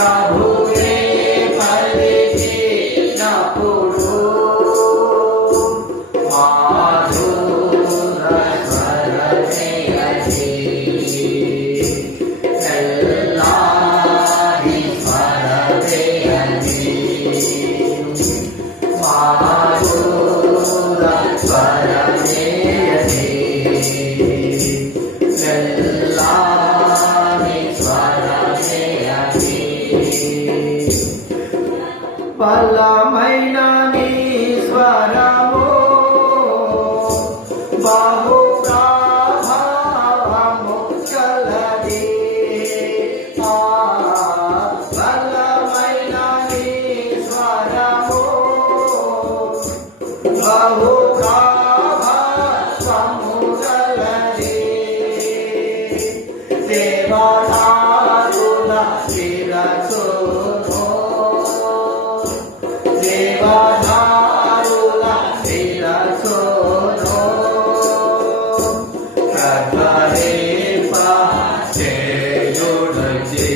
ప్రభువే పలికినప్పుడు మాధుర స్వరమే అది, తెల్లారి స్వరమే అది, మాధుర స్వరమే అది, తెల్లారి స్వరమే అది. బలమైన నీ స్వరము బహు ప్రభావము కలది, బలమైన నీ స్వరము బహు ప్రభావము కలది, దేవదారుల శిరసును దేవదారుల శిరసును ప్రకటింపచేయునది,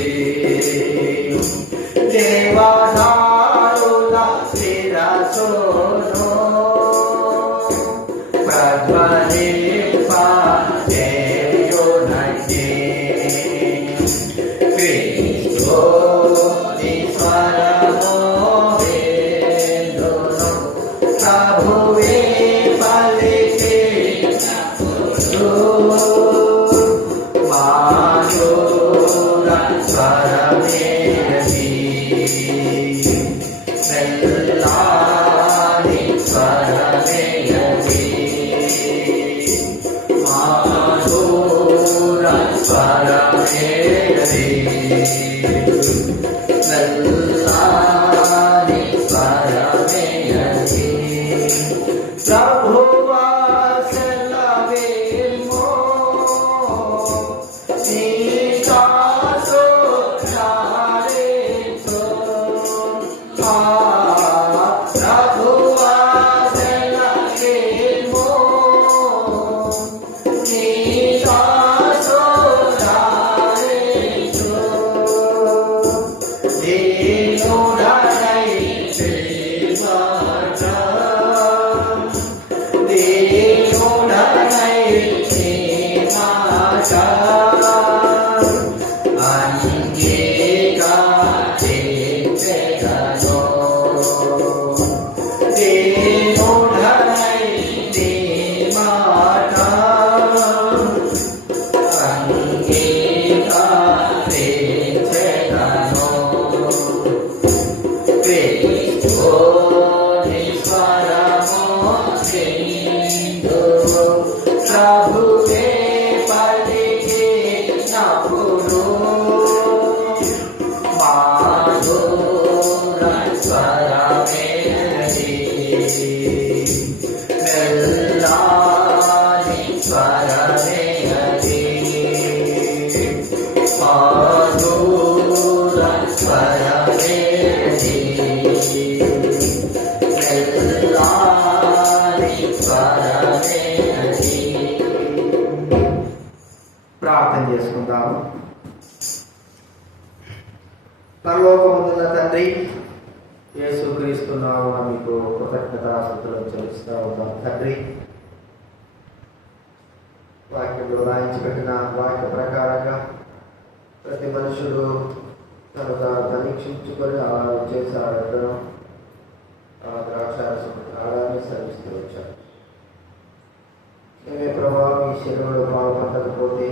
దేవదారుల శిరసును ప్రకటింపచేయునది. క్రీస్తుని స్వరము విందును, ప్రభువే పలికినప్పుడు మాధుర స్వరమే అది, తెల్లారి స్వరమే అది, మాధుర స్వరమే అది, తెల్లారి స్వరమే అది. ప్రభువా సెలవేమో నీ దాసు చారితో, ప్రభువా సెలవేమో నీ దాసు చారితో, దీనుడనై ప్రేమగా, దీనుడనై ప్రేమగా అంగీకరించెదను, దీనుడనై ప్రేమగా అంగీకరించెదను. క్రీస్తుని స్వరము విందును, ప్రభువే పలికినప్పుడు మాధుర స్వరమే అది, తెల్లారి స్వరమే అది, మాధుర స్వరమే అది, తెల్లారి స్వరమే అది. ప్రార్థన చేసుకుందాము. పరలోకమందున్న తండ్రి, యేసుక్రీస్తు నామమున మీకు కృతజ్ఞతాస్తుతులు చెల్లిస్తూ ఉన్నాం తండ్రి. వాక్యంలో రాయించబడిన వాక్య ప్రకారంగా ప్రతి మనుషుడు తను తాను పరీక్షించుకొని ఆహారం చేసి ఆడటం ద్రాక్షారసం ఆడాన్ని సరిస్తూ వచ్చాడు. మేమే ప్రభావం ఈ శరీరంలో పాల్పడకపోతే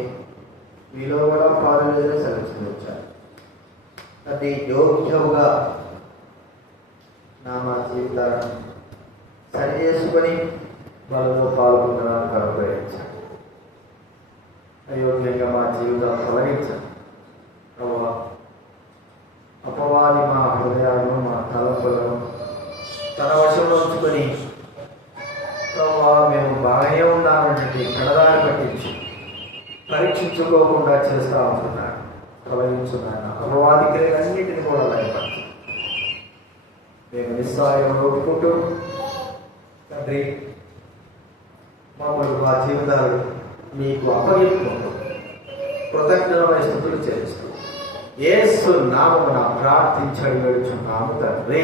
మీలో కూడా పాల్గొనే సరిస్తూ వచ్చాను. అది యోగ్యముగా నా మా జీవితాన్ని సరి చేసుకొని వాళ్ళలో పాల్గొనడానికి అనుగ్రహించాను. అయోగ్యంగా మా జీవితాన్ని తొలగించాను. అపవాది మా హృదయాలను మా తలపులను తన వశంలో ఉంచుకొని మేము బాగానే ఉన్నామని కడదారి పట్టించి పరీక్షించుకోకుండా చేస్తూ ఉంటున్నాడు. తొలగించున్నాను అపవాది క్రియలన్నింటినీ కూడా లయపరచు. మేము నిస్సాయం ఒప్పుకుంటూ తండ్రి మమ్మల్ని మా జీవితాలు మీకు అప్పగించుకుంటూ కృతజ్ఞతమైన స్థుతులు చేస్తూ యేసు నామమున ప్రార్థించడి వేడుచున్నాము తండ్రి.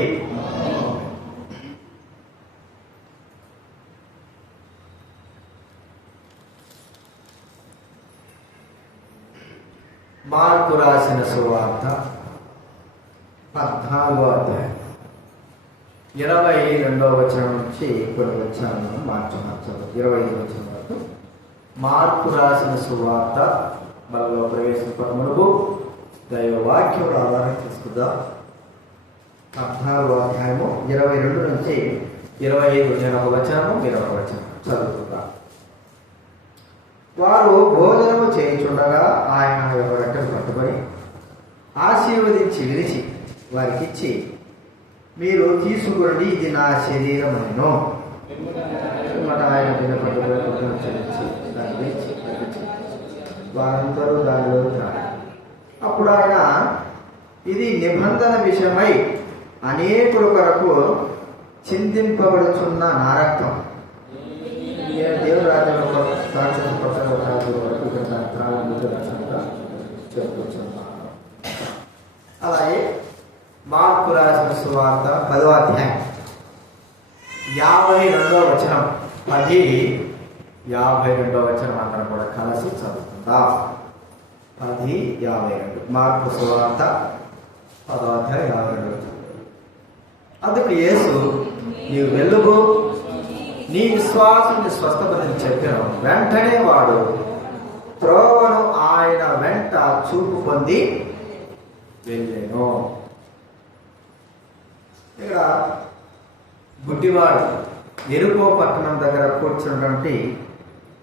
మార్కు రాసిన సువార్త 14వ అధ్యాయం 22వ వచనం నుంచి కొన్ని వచనాలను మార్చవచ్చు. 25వ వచనం వరకు మార్కు రాసిన సువార్త బలలో ప్రవేశించడం మునుపు దైవ వాక్యం ఆధారం తీసుకుందాం. 14వ అధ్యాయము 22 నుంచి 25వ వచనము 20వ వచనం చదువుకుందాం. వారు భోజనము చేయుచుండగా ఆయన ఎవరెక్కలు పట్టుకొని ఆశీర్వదించి విరిచి వారికి ఇచ్చి, మీరు తీసుకుని ఇది నా శరీరం అనెను. ఆయన వారందరూ దానిలో తిన్నారు. అప్పుడు ఆయన, ఇది నిబంధన విషయమై అనేకుల కొరకు చిందింపబడుచున్న నా రక్తం, దేవుడు రాజ్యంలో సాక్షి పట్టణ వరకు చెప్పుకుంటున్నాను. అలాగే మార్కు రాసిన సువార్త 10వ అధ్యాయం 52వ వచనం 10-52వ వచనం అందరం కూడా కలిసి చదువుకుందాం. 10-52 మార్కు సువార్త 10వ అధ్యాయం 52వ వచనం. అందుకు యేసు, నీవు వెలుగు, నీ విశ్వాసాన్ని స్వస్థపరిచి చెప్పాను. వెంటనే వాడు త్రోవను ఆయన వెంట చూపు పొంది వెళ్ళాను. ఇక్కడ గుడ్డివాడు ఎరుకో పట్టణం దగ్గర కూర్చున్నటువంటి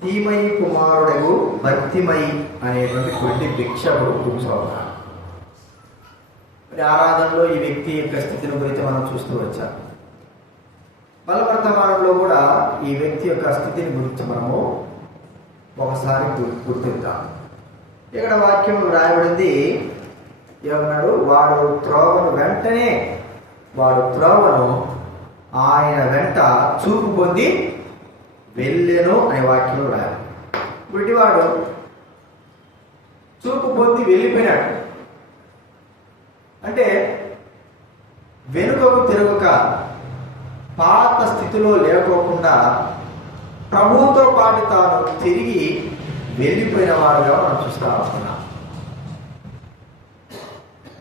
తీమయి కుమారుడు భర్తిమయి అనేటువంటి గుడ్డి భిక్షకుడు కూర్చోవాలి. మరి ఆరాధనలో ఈ వ్యక్తి యొక్క స్థితిని గురించి మనం చూస్తూ వచ్చాం. బలవర్తమానంలో కూడా ఈ వ్యక్తి యొక్క స్థితిని గురించి మనము ఒకసారి గుర్తిద్దాం. ఇక్కడ వాక్యం రాయబడింది ఏమన్నాడు? వాడు త్రోవను ఆయన వెంట చూపు పొంది వెళ్ళెను అనే వాక్యం రాయాలి. గుడ్డివాడు చూపు పొంది వెళ్ళిపోయినాడు అంటే వెనుకకు తిరగక పాత స్థితిలో లేకోకుండా ప్రభువుతో పాటు తాను తిరిగి వెళ్ళిపోయిన వాడుగా మనం చూస్తా ఉంటున్నాం.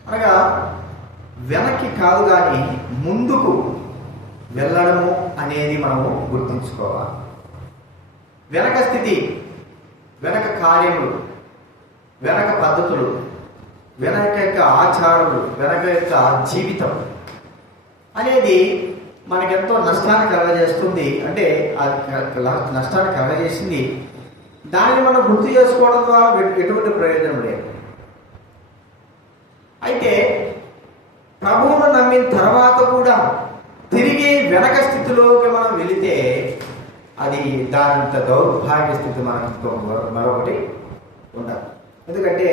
అనగా వెనక్కి కాదు కానీ ముందుకు వెళ్ళడము అనేది మనము గుర్తుంచుకోవాలి. వెనక స్థితి, వెనక కార్యములు, వెనక పద్ధతులు, వెనక యొక్క ఆచారాలు, వెనక యొక్క జీవితం అనేది మనకెంతో నష్టాన్ని కలగజేస్తుంది. అంటే నష్టాన్ని కలగజేసింది. దాన్ని మనం గుర్తు చేసుకోవడం ద్వారా ఎటువంటి ప్రయోజనం లేదు. అయితే ప్రభువును నమ్మిన తర్వాత కూడా తిరిగి వెనక స్థితిలోకి మనం వెళితే అది దానంత దౌర్భాగ్య స్థితి మనకు మరొకటి ఉండదు. ఎందుకంటే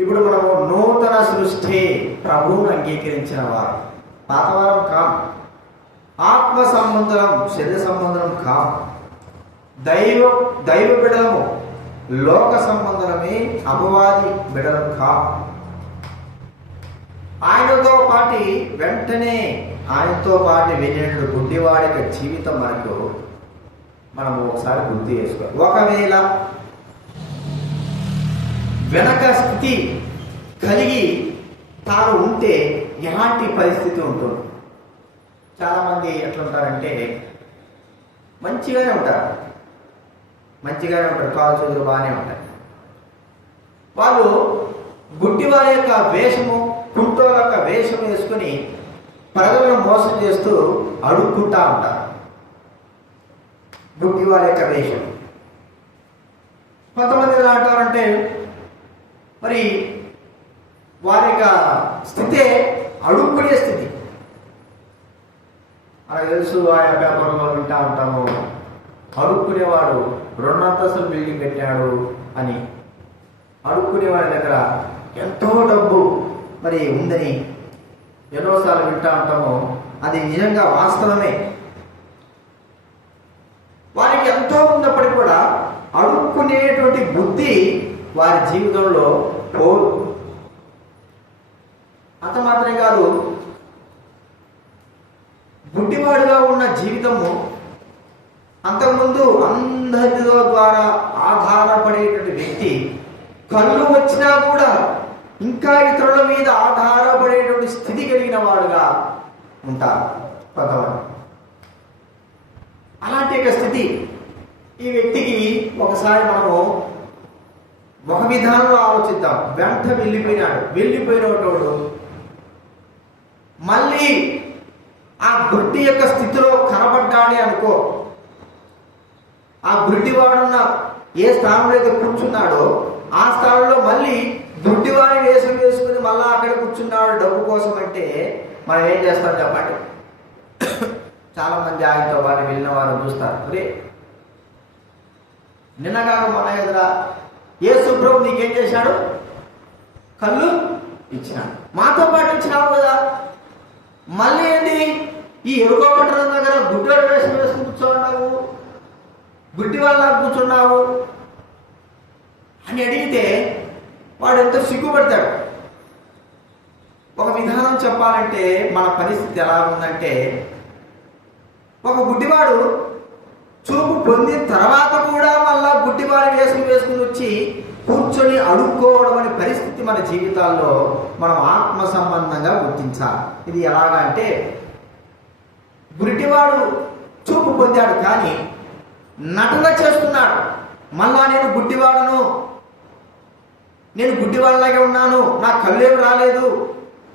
ఇప్పుడు మనము నూతన సృష్టి ప్రభువును అంగీకరించిన వారు, పాతవారం కాం, ఆత్మ సంబంధం శరీర సంబంధం కాం, దైవ బిడలము, లోక సంబంధమే అపవాది బిడలం కాం. ఆయనతో పాటు వెంటనే ఆయనతో పాటు వెళ్ళిన గుడ్డివాడి యొక్క జీవితం మనము ఒకసారి గుర్తు చేసుకోవాలి. ఒకవేళ వెనక స్థితి కలిగి తాను ఉంటే ఎలాంటి పరిస్థితి ఉంటుంది? చాలామంది ఎట్లుంటారంటే మంచిగానే ఉంటారు, కాలు చేతులు బాగానే ఉంటాయి. వాళ్ళు గుడ్డివారి యొక్క వేషము, కుంటోల యొక్క వేషం వేసుకుని ప్రజలను మోసం చేస్తూ అడుక్కుంటా ఉంటారు. గుడ్డివారి యొక్క వేషం. కొంతమంది ఎలా అంటారంటే మరి వారి యొక్క స్థితే అడుక్కునే స్థితి. మనకు తెలుసు, ఆయా పేపర్లో వింటా ఉంటాము, అడుక్కునేవాడు 2 అంతస్తుల బిల్డింగ్ కట్టాడు అని. అడుక్కునేవాడి దగ్గర ఎంతో డబ్బు మరి ఉందని ఎన్నోసార్లు వింటా ఉంటాము. అది నిజంగా వాస్తవమే. వారికి ఎంతో ఉన్నప్పటికీ కూడా అడుక్కునేటువంటి బుద్ధి వారి జీవితంలో పోదు. అంత మాత్రమే కాదు, గుడ్డివాడుగా ఉన్న జీవితము అంతకుముందు అందరితో ద్వారా ఆధారపడేటువంటి వ్యక్తి కళ్ళు వచ్చినా కూడా ఇంకా ఇతరుల మీద ఆధారపడేటువంటి స్థితి కలిగిన వాడుగా ఉంటారు కొంతమంది. అలాంటి ఒక స్థితి ఈ వ్యక్తికి ఒకసారి మనము ఒక విధానంలో ఆలోచిద్దాం. వెంట వెళ్ళిపోయినోడు మళ్ళీ ఆ గుడ్డి యొక్క స్థితిలో కనబడ్డాడే అనుకో, ఆ గుడ్డివాడున్న ఏ స్థానంలో అయితే కూర్చున్నాడో ఆ స్థానంలో మళ్ళీ గుడ్డివాడిని వేసుకుని మళ్ళీ అక్కడ కూర్చున్నాడు డబ్బు కోసం అంటే మనం ఏం చేస్తాం చెప్పండి? చాలా మంది ఆయనతో పాటు వెళ్ళిన వారు చూస్తారు, అరే నిన్నగాక మన ఎదురా యేసు ప్రభు నీకేం చేశాడు? కళ్ళు ఇచ్చినాడు, మాతో పాటు ఇచ్చినావు కదా, మళ్ళీ ఏంటి ఈ ఎరుకో పట్టణం దగ్గర గుడ్డోడు వేషం వేసుకుని కూర్చోన్నావు, గుడ్డి వాళ్ళ కూర్చున్నావు అని అడిగితే వాడు ఎంతో సిగ్గుపడతాడు. ఒక విధానం చెప్పాలంటే మన పరిస్థితి ఎలా ఉందంటే, ఒక గుడ్డివాడు చూపు పొందిన తర్వాత కూడా మళ్ళా గుడ్డివాడి వేసుకుని వచ్చి కూర్చొని అడుక్కోవడం అనే పరిస్థితి మన జీవితాల్లో మనం ఆత్మ సంబంధంగా గుర్తించాలి. ఇది ఎలాగంటే, గుడ్డివాడు చూపు పొందాడు కానీ నటన చేస్తున్నాడు. మళ్ళా నేను గుడ్డివాడిలాగే ఉన్నాను, నా కళ్ళేమి రాలేదు,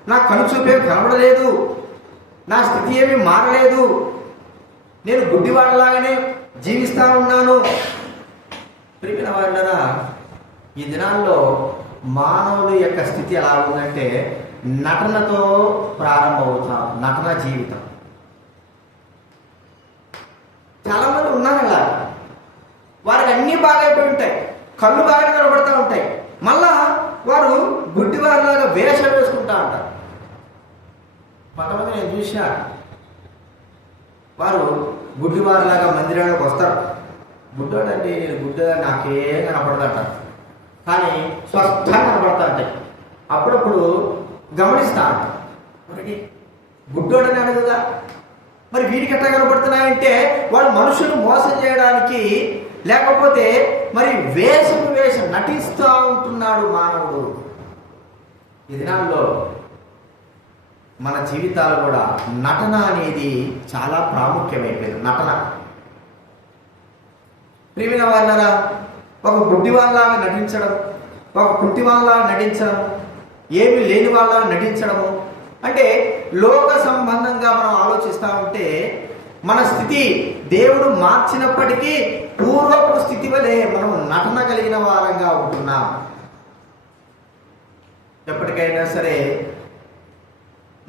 నా కను చూపేమి కనబడలేదు, నా స్థితి ఏమీ మారలేదు, నేను గుడ్డివాడిలాగానే జీవిస్తా ఉన్నాను. ప్రియమైన వారులారా, ఈ దినాల్లో మానవుడి యొక్క స్థితి ఎలా ఉందంటే నటనతో ప్రారంభమవుతాం. నటన జీవితం. చాలా మంది ఉన్నారు అలా, వారికి అన్నీ బాగైపోయి ఉంటాయి, కళ్ళు బాగా కనబడుతూ ఉంటాయి, మళ్ళా వారు గుడ్డివారిలాగా వేషం వేసుకుంటా ఉంటారు. కొంతమంది నేను చూసా, వారు గుడ్డివారిలాగా మందిరానికి వస్తారు. గుడ్డోడంటే నేను గుడ్డగా నాకేం కనపడదంట, కానీ స్పష్టంగా కనపడతా ఉంటాయి. అప్పుడప్పుడు గమనిస్తా ఉంటాయి, గుడ్డోడని అను కదా, మరి వీడికి ఎట్లా కనపడుతున్నాయంటే వాడు మనుషులు మోసం చేయడానికి, లేకపోతే మరి వేషం నటిస్తూ ఉంటున్నాడు మానవుడు. ఈ దినాల్లో మన జీవితాలు కూడా నటన అనేది చాలా ప్రాముఖ్యమైపోయింది. నటన. ప్రియమైన వాళ్ళరా, ఒక గుడ్డి వాళ్ళలాగా నటించడం, ఒక కుంటి వాళ్ళలాగా నటించడం, ఏమి లేని వాళ్ళలాగా నటించడము అంటే లోక సంబంధంగా మనం ఆలోచిస్తూ ఉంటే మన స్థితి దేవుడు మార్చినప్పటికీ పూర్వపు స్థితి వలె మనం నటన కలిగిన వారంగా ఉంటున్నాం. ఎప్పటికైనా సరే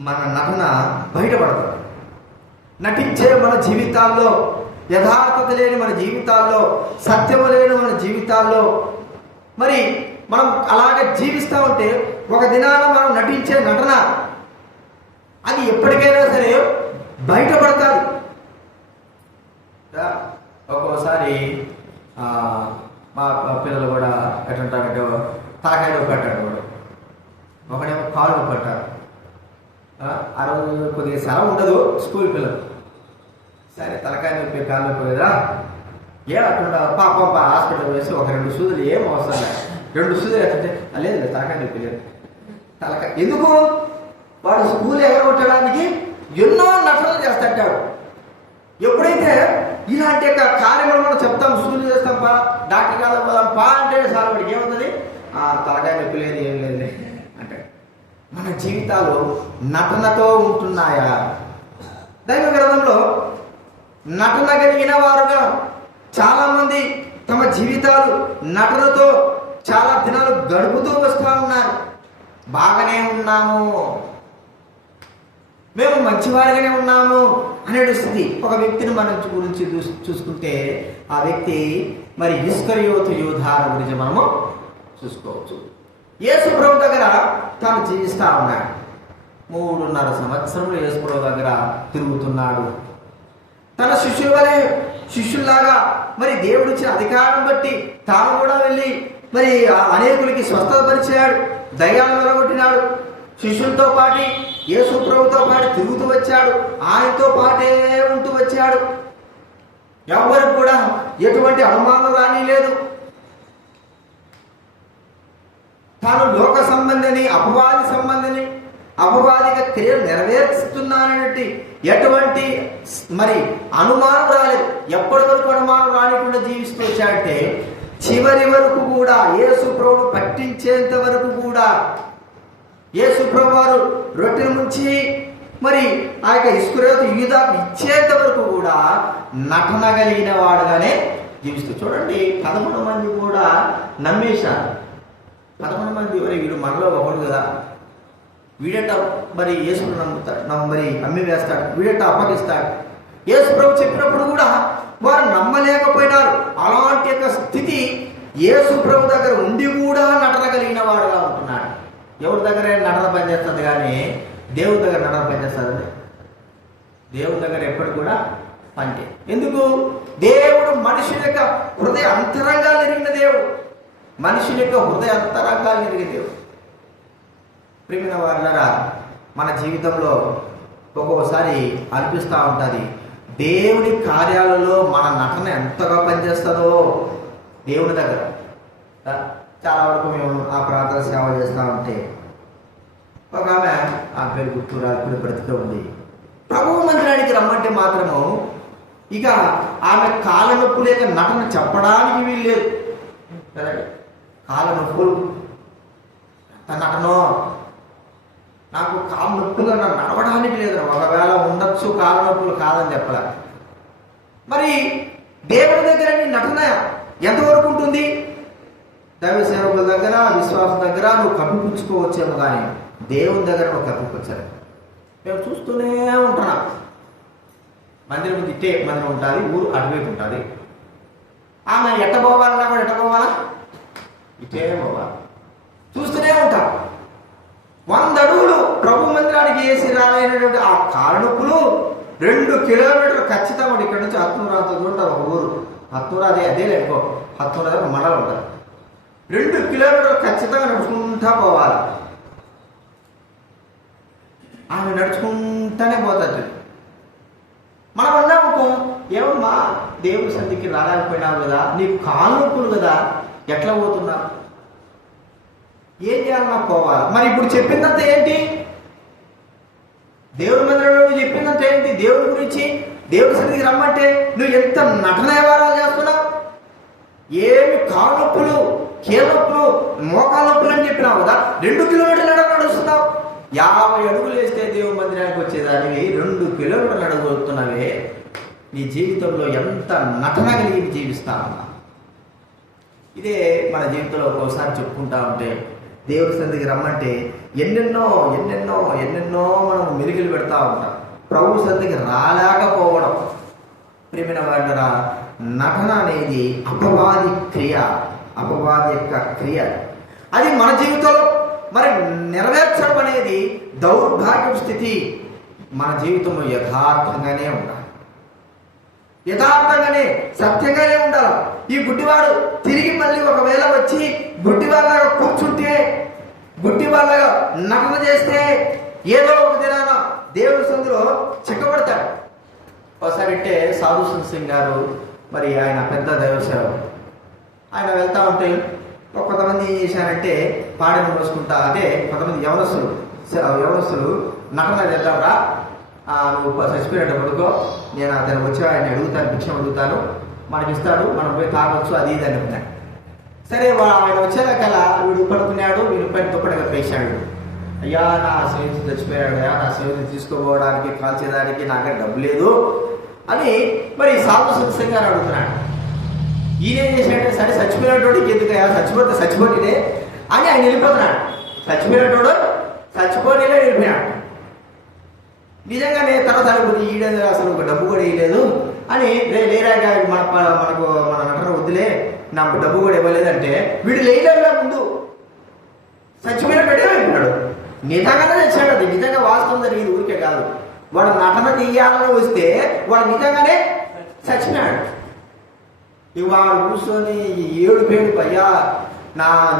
మన నటన బయటపడుతుంది. నటించే మన జీవితాల్లో, యథార్థత లేని మన జీవితాల్లో, సత్యము లేని మన జీవితాల్లో మరి మనం అలాగే జీవిస్తూ ఉంటే ఒక దినాన మనం నటించే నటన అది ఎప్పటికైనా సరే బయటపడతాది. ఒక్కోసారి మా పిల్లలు కూడా ఎట్లంటారంటే తలకాయలో పెట్టాడు, వాడు ఒకడేమో కాళ్ళు పెట్టారు. ఆ రోజు కొద్దిగా సెలవు ఉండదు స్కూల్ పిల్లలు, సరే తలకాయ నొప్పి కాళ్ళు నొప్పి కదా ఏమంటుంటా పాప హాస్పిటల్ వేసి ఒక 2 సూదులు ఏం అవసరం లేదు, 2 సూదులు వేస్తుంటే లేదు తలకాయ నొప్పి లేదు. తలకాయ ఎందుకు? వాడు స్కూల్ ఎగరగొట్టడానికి ఎన్నో నటనలు చేస్తాడు. ఎప్పుడైతే ఇలాంటి యొక్క కార్యక్రమం మనం చెప్తాం, స్కూల్ చేస్తాం పా, డాక్టర్ కాదు పోదాం పా అంటే సార్ వాడికి ఏమవుతుంది? తలకాయ నొప్పి లేదు, ఏం లేదు అంటే. మన జీవితాలు నటనతో ఉంటున్నాయా? దైవ గ్రంథంలో నటన కలిగిన వారుగా చాలా మంది తమ జీవితాలు నటనతో చాలా దినాలు గడుపుతూ వస్తూ ఉన్నారు. బాగానే ఉన్నాము, మేము మంచివారిగానే ఉన్నాము అనే స్థితి. ఒక వ్యక్తిని మనం గురించి చూసుకుంటే ఆ వ్యక్తి మరి ఇస్కరియోతు యూదా గురించి మనము చూసుకోవచ్చు. యేసు ప్రభు దగ్గర తాను జీవిస్తూ ఉన్నాడు. 3.5 సంవత్సరములు యేసు ప్రభు దగ్గర తిరుగుతున్నాడు. తన శిష్యుల్లాగా మరి దేవుడిచ్చిన అధికారం బట్టి తాను కూడా వెళ్ళి మరి అనేకులకి స్వస్థత పరిచాడు, దయ్యాలను వెలగొట్టినాడు, శిష్యులతో పాటు యేసు ప్రభుతో పాటు తిరుగుతూ వచ్చాడు, ఆయనతో పాటే ఉంటూ వచ్చాడు. ఎవరికి కూడా ఎటువంటి అనుమానం రానిలేదు. తాను లోక సంబంధిని, అపవాది సంబంధిని, అపవాదిక క్రియలు నెరవేరుస్తున్నానన్నట్టు ఎటువంటి అనుమానం రాలేదు. ఎప్పటి వరకు అనుమానం రానికుండా జీవిస్తూ వచ్చాడంటే చివరి వరకు కూడా, యేసు ప్రభువు పట్టించేంత వరకు కూడా, యేసు ప్రభు వారు రొట్టెల నుంచి ఆ యొక్క ఇస్కరియోతు యూదాకు ఇచ్చేంత వరకు కూడా నటన కలిగిన వాడుగానే జీవిస్తూ. చూడండి, 11 మంది కూడా నమ్మేశారు. 11 మంది వీడు మనలో ఒకడు కదా, వీడట యేసును నమ్ముతాడు, అమ్మి వేస్తాడు, వీడట అప్పగిస్తాడు. యేసు ప్రభు చెప్పినప్పుడు కూడా వారు నమ్మలేకపోయినారు. అలాంటి యొక్క స్థితి యేసు ప్రభు దగ్గర ఉండి కూడా నటన కలిగిన వాడుగా ఉంటున్నాడు. ఎవరి దగ్గర నటన పనిచేస్తుంది కానీ దేవుడి దగ్గర నటన పనిచేస్తుంది. దేవుడి దగ్గర ఎప్పటి కూడా పనిచే. ఎందుకు? దేవుడు మనుషుల యొక్క హృదయ అంతరంగాలు ఎరిగిన దేవుడు, మనుషుల యొక్క హృదయ అంతరంగాలు ఎరిగిన దేవుడు. ప్రియమైన వారులారా, మన జీవితంలో ఒక్కొక్కసారి అనిపిస్తూ ఉంటుంది, దేవుడి కార్యాలలో మన నటన ఎంతగా పనిచేస్తుందో దేవుడి దగ్గర. చాలా వరకు మేము ఆ ప్రాంతాల సేవ చేస్తూ ఉంటే ఒక ఆమె, ఆ పేరు గుర్తురా, ఇప్పుడు బ్రతికే ఉంది, ప్రభువు మందిరానికి రమ్మంటే మాత్రము ఇక ఆమె కాళ్ళ నొప్పు లేక నటన చెప్పడానికి వీల్లేదు. కాళ్ళ నొప్పులు నటనో, నాకు కాళ్ళ నొప్పులుగా నన్ను నడవడానికి లేదు. ఒకవేళ ఉండొచ్చు కాళ్ళ నొప్పులు, కాదని చెప్పలే. దేవుడి దగ్గర నీ నటన ఎంతవరకు ఉంటుంది? దైవ సేవకుల దగ్గర, విశ్వాసం దగ్గర నువ్వు కప్పిపుచ్చుకోవచ్చేమో, కానీ దేవుని దగ్గర నువ్వు కప్పిపుచ్చాలి. మేము చూస్తూనే ఉంటున్నాం. మందిరం ఇట్టే మందిరం ఉంటుంది, ఊరు అటువైపు ఉంటుంది. ఆమె ఎట్ట పోవాలన్నా కూడా ఎట్ట పోవాలా? ఇటే పోవాలి. చూస్తూనే ఉంటాం. 100 అడుగులు ప్రభు మందిరానికి వేసి రాలేనటువంటి ఆ కారణపులు 2 కిలోమీటర్లు ఖచ్చితంగా ఇక్కడ నుంచి హత్తూరు అంత దూరం ఒక ఊరు. హత్తూరు అదే లేకో, హత్తూరు దగ్గర మండలం ఉంటుంది. 2 కిలోమీటర్లు ఖచ్చితంగా నడుచుకుంటా పోవాలి. ఆమె నడుచుకుంటానే పోతుంది. మనం అన్నాముకో, ఏమమ్మా దేవుడి సన్నిధికి రాలేకపోయినావు కదా, నీకు కాలు నొప్పులు కదా, ఎట్లా పోతున్నావు? ఏం చేయాలన్నా పోవాలి. ఇప్పుడు చెప్పిందంత ఏంటి? దేవుడి మందిరంలో చెప్పిందంత ఏంటి? దేవుడి గురించి, దేవుడి సన్నిధికి రమ్మంటే నువ్వు ఎంత నటన వ్యవహారాలు చేస్తున్నావు. ఏమి కాలు నొప్పులు, కీళ్ళ నొప్పులు, మోకాల నొప్పులు అని చెప్పినావు కదా, 2 కిలోమీటర్లు నడుస్తున్నావు. 50 అడుగులు వేస్తే దేవుడి మందిరానికి వచ్చేదానికి 2 కిలోమీటర్లు నడగలుగుతున్నావే. నీ జీవితంలో ఎంత నటన కలిగి జీవిస్తావన్నా. ఇదే మన జీవితంలో ఒక్కోసారి చెప్పుకుంటా ఉంటే, దేవుడి సన్నిధికి రమ్మంటే ఎన్నెన్నో ఎన్నెన్నో ఎన్నెన్నో మనం మెరుగులు పెడతా ఉంటాం. ప్రభు సన్నిధికి రాలేకపోవడం. ప్రియమైన వారులారా, నటన అనేది అపవాది క్రియ, అపవాది యొక్క క్రియ. అది మన జీవితంలో నెరవేర్చడం అనేది దౌర్భాగ్య స్థితి. మన జీవితంలో యథార్థంగానే ఉండాలి, యథార్థంగానే సత్యంగానే ఉండాలి. ఈ గుడ్డివాడు తిరిగి మళ్ళీ ఒకవేళ వచ్చి గుడ్డివాళ్ళగా కూర్చుంటే, గుడ్డివాళ్ళగా నటన చేస్తే ఏదో ఒక దినాన దేవుడి సందులో చిక్కబడతాడు. ఒకసారి అంటే సాధు సింగ్ గారు, ఆయన పెద్ద దైవ సేవకుడు, ఆయన వెళ్తా ఉంటే కొంతమంది ఏం చేశారంటే పాడిన మోసుకుంటా, అంటే కొంతమంది యవనస్తులు నటన వెళ్దాంరా, నువ్వు చచ్చిపోయినట్టు పడుకో, నేను అతను వచ్చి ఆయన అడుగుతాను, భిక్షం అడుగుతాను, మనకి ఇస్తాడు, మనం పోయి తాగొచ్చు, అది ఇది అనుకున్నాడు. సరే, ఆయన వచ్చేదాకలా వీడు పడుకున్నాడు, వీడు పైన దుప్పటిగా పేశాడు. అయ్యా, నా స్నేహితుడు చచ్చిపోయాడు, నా స్నేహితుడు తీసుకోపోవడానికి, కాల్చేదానికి నాకే డబ్బు లేదు అని సాధు సింగ్ గారు అడుగుతున్నాడు. ఈయన ఏం చేశాడంటే, సరే చచ్చిపోయినటువంటి ఎందుకయ్యా, చచ్చిపోతే అని ఆయన వెళ్ళిపోతున్నాడు. చచ్చిపోయినటువంటి చచ్చిపోతేనే వెళ్ళిపోయాడు. నిజంగానే తర్వాత ఈడ అసలు ఒక డబ్బు కూడా వేయలేదు అని లేరాగా మనకు మన నటన వద్దులే, నాకు డబ్బు కూడా ఇవ్వలేదంటే వీడు లేయలేదా ముందు చచ్చిపోయినట్టే వెళ్ళిపోయాడు. నిజంగానే తెచ్చాడు. అది నిజంగా వాస్తవం జరిగింది, ఊరికే కాదు. వాడు నటన తీయాలని వస్తే వాడు నిజంగానే చచ్చిపోయాడు. ఇక వాడు కూర్చొని 7 పేరు, అయ్యా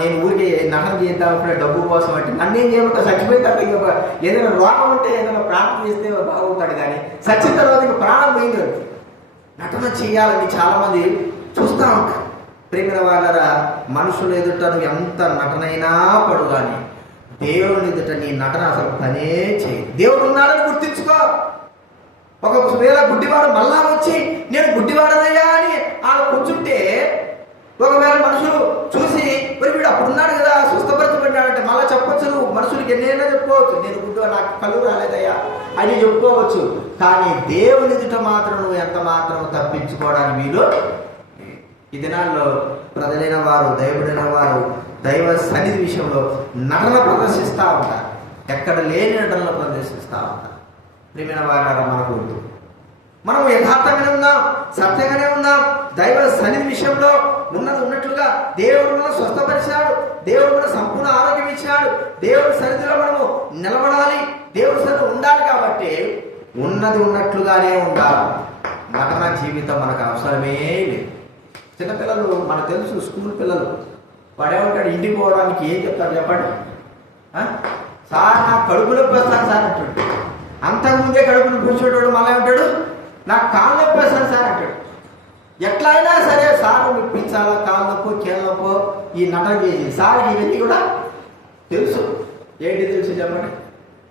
నేను ఊరికి నటన చేద్దాం అనుకునే డబ్బు కోసం అంటే నన్ను ఏం చేయమంటావు? చచ్చిపోయిన తర్వాత ఇంకా ఏదైనా రోగం ఉంటే ఏదైనా ప్రార్థన చేస్తే బాగుంటాడు, కానీ చచ్చిన తర్వాత ఇంకా ప్రాణం పోయింది. నటన చేయాలని చాలామంది చూస్తూ ఉంటారు. ప్రేమిన వాళ్ళరా, మనుషులు ఎదుట నువ్వు ఎంత నటనైనా పడు, కానీ దేవుని ఎదుట నీ నటన అసలు పనే చేయి. దేవుడు ఉన్నాడని గుర్తించుకో. ఒకవేళ గుడ్డివాడు మళ్ళా వచ్చి నేను గుడ్డివాడనయ్యా అని ఆడ కూర్చుంటే, ఒకవేళ మనుషులు చూసి వీడు అప్పుడు ఉన్నాడు కదా స్వస్థపరచబడ్డాడంటే మళ్ళీ చెప్పొచ్చు. నువ్వు మనుషులకి ఎన్నైనా చెప్పుకోవచ్చు, నేను గుడ్డు నాకు కళ్ళు రాలేదయ్యా అని చెప్పుకోవచ్చు. కానీ దేవుని ఎదుట మాత్రం నువ్వు ఎంత మాత్రం తప్పించుకోవడానికి వీలు. ఈ దినాల్లో ప్రజలైన వారు, దైవుడైన వారు దైవ సన్నిధి విషయంలో నటన ప్రదర్శిస్తూ ఉంటారు. ఎక్కడ లేని నటనలు ప్రదర్శిస్తూ ఉంటారు. ప్రియమైన వారు, మనకు వద్దు. మనం యథార్థంగానే ఉన్నాం, సత్యంగానే ఉన్నాం. దైవ సన్నిధి విషయంలో ఉన్నది ఉన్నట్లుగా దేవుడు మనం స్వస్థపరిచాడు, దేవుడు మన సంపూర్ణ ఆరోగ్యం ఇచ్చాడు. దేవుడి సన్నిధిలో మనము నిలబడాలి, దేవుడి సన్నిధి ఉండాలి. కాబట్టి ఉన్నది ఉన్నట్లుగానే ఉండాలి. నటన జీవితం మనకు అవసరమే లేదు. చిన్నపిల్లలు మనకు తెలుసు, స్కూల్ పిల్లలు వాడేమంటాడు, ఇంటికి పోవడానికి ఏం చెప్తాడు చెప్పండి? సార్ నాకు కడుపు నొప్పి వస్తాను సార్ అంటాడు. అంతకుముందే కడుపును కూర్చోటాడు, మళ్ళీ ఉంటాడు నాకు కాళ్ళు నొప్పి వస్తాను సార్ అంటాడు. ఎట్లా అయినా సరే సార్ ఇప్పించాలా, కాళ్ళు నొప్పో కీళ్ళ నొప్పో ఈ నటన చేసి సార్ ఇవన్నీ కూడా తెలుసు. ఏంటి తెలుసు చెప్పండి?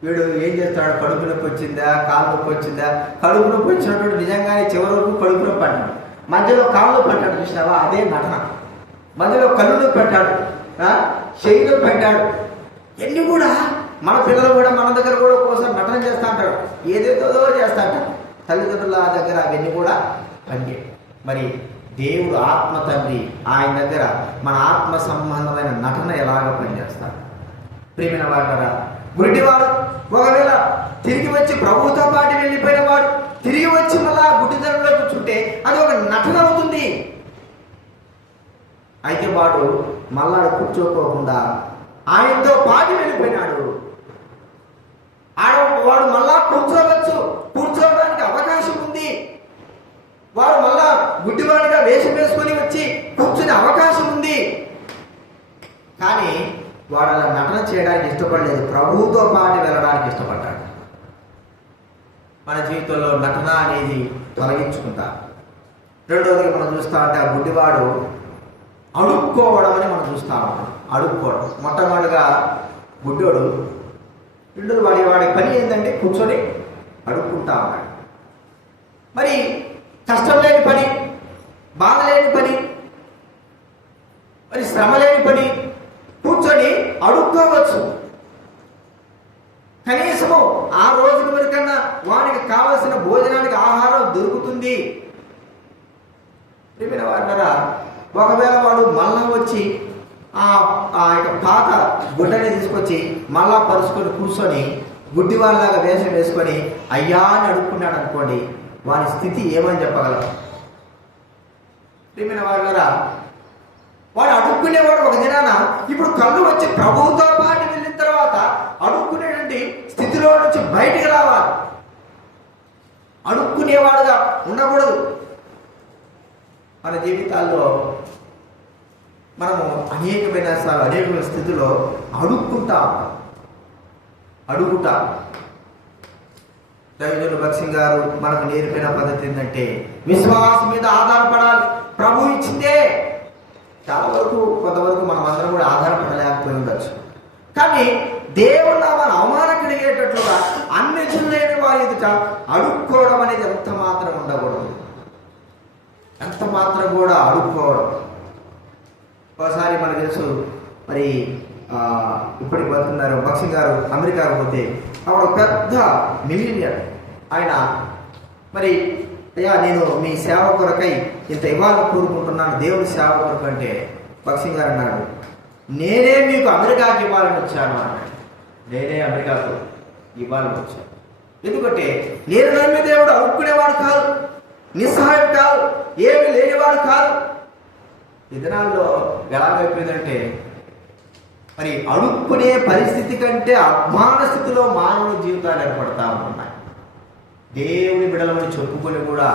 వీడు ఏం చేస్తాడు? కడుపు నొప్పి వచ్చిందా, కాళ్ళు నొప్పి వచ్చిందా? కడుపు నొప్పి వచ్చినప్పుడు నిజంగానే చివరి వరకు కడుపు నొప్పి అంటాడు, మధ్యలో కాళ్ళు నొప్పి అంటాడు. చూసినావా? అదే నటన. మధ్యలో కళ్ళు నొప్పి పెట్టాడు, చెయ్యి నొప్పి పెట్టాడు. ఎన్ని కూడా మన పిల్లలు కూడా మన దగ్గర కూడా కోసం నటన చేస్తూ ఉంటారు, ఏదేదో చేస్తూ ఉంటారు. తల్లిదండ్రుల దగ్గర అవన్నీ కూడా పనిచేయ. మరి దేవుడు ఆత్మ తండ్రి, ఆయన దగ్గర మన ఆత్మ సంబంధమైన నటన ఎలాగ పనిచేస్తారు? ప్రియమైన వాడరా, గుడ్డివాడు ఒకవేళ తిరిగి వచ్చి ప్రభువుతో పాటు వెళ్ళిపోయిన వాడు తిరిగి వచ్చి మళ్ళా గుడ్డితనంలో కూర్చుంటే అది ఒక నటన అవుతుంది. అయితే వాడు మళ్ళా కూర్చోకోకుండా ఆయనతో పాటు వెళ్ళిపోయినాడు. వాడు మళ్ళా కూర్చోవచ్చు, కూర్చోవడానికి అవకాశం ఉంది. వాడు మళ్ళా గుడ్డివాడిగా వేషం వేసుకొని వచ్చి కూర్చునే అవకాశం ఉంది. కానీ వాడు అలా నటన చేయడానికి ఇష్టపడలేదు, ప్రభువుతో పాటు వెళ్ళడానికి ఇష్టపడ్డాడు. మన జీవితంలో నటన అనేది తొలగించుకుంటా. రెండవది మనం చూస్తా అంటే ఆ గుడ్డివాడు అడుక్కోవడం అని మనం చూస్తా ఉంటాం. అడుక్కోవడం మొట్టమొదటిగా గుడ్డోడు రెండోది వాడి పని ఏంటంటే కూర్చొని అడుక్కుంటా ఉన్నాడు. మరి కష్టం లేని పని, బాధ లేని పని, మరి శ్రమ లేని పని, కూర్చొని అడుక్కోవచ్చు. కనీసము ఆ రోజుకి వరకన్నా వాడికి కావలసిన భోజనానికి ఆహారం దొరుకుతుంది. ప్రియమైన వారలారా, ఒకవేళ వాడు మళ్ళా వచ్చి ఆ యొక్క పాత గుడ్డని తీసుకొచ్చి మళ్ళా పరుచుకొని కూర్చొని గుడ్డివాళ్ళలాగా వేషం వేసుకొని అయ్యా అని అడుక్కున్నాడు అనుకోండి, వాని స్థితి ఏమని చెప్పగలం? ప్రియమైన వారలారా, వాడు అడుక్కునేవాడు ఒక దినాన ఇప్పుడు కళ్ళు వచ్చి ప్రభువుతో పాటు వెళ్ళిన తర్వాత అడుక్కునేటువంటి స్థితిలో నుంచి బయటికి రావాలి. అడుక్కునేవాడుగా ఉండకూడదు. మన జీవితాల్లో మనము అనేకమైన స్థితిలో అడుక్కుంటా అడుగుతా. దైవజనులు భక్సింగ్ గారు మనకు నేర్పిన పద్ధతి ఏంటంటే విశ్వాసం మీద ఆధారపడాలి. ప్రభు ఇచ్చిందే. చాలా వరకు కొంతవరకు మనం అందరం కూడా ఆధారపడలేకపోయి ఉండొచ్చు. కానీ దేవుడు మన అవమానం కలిగేటట్లుగా అన్ని జిల్లేని వారి ఎదుట అడుక్కోవడం అనేది ఎంత మాత్రం ఉండకూడదు. ఎంత మాత్రం కూడా అడుక్కోవడం. ఒకసారి మనకు తెలుసు, మరి ఇప్పటికి బతుకున్నారు భక్సింగ్ గారు అమెరికాకు పోతే అక్కడ పెద్ద మిలియనియర్. ఆయన మరి అయ్యా నేను మీ సేవ కొరకై ఇంత ఇవ్వాలని కోరుకుంటున్నాను, దేవుడి సేవ కొరకు అంటే భక్సింగ్ గారు అన్నాడు, నేనే మీకు అమెరికాకి ఇవ్వాలని వచ్చాను అన్నాడు. నేనే అమెరికాకు ఇవ్వాలని వచ్చాను. ఎందుకంటే నేను నమ్మే దేవుడు అడుక్కునేవాడు కాదు, నిస్సహాయుడు కాదు, ఏమి లేనివాడు కాదు. ఈ దినాల్లో ఎలాగైపోయిందంటే మరి అడుక్కునే పరిస్థితి కంటే అజ్ఞాన స్థితిలో మానవ జీవితాలు ఏర్పడతా ఉంటున్నాయి. దేవుని బిడలమని చెప్పుకొని కూడా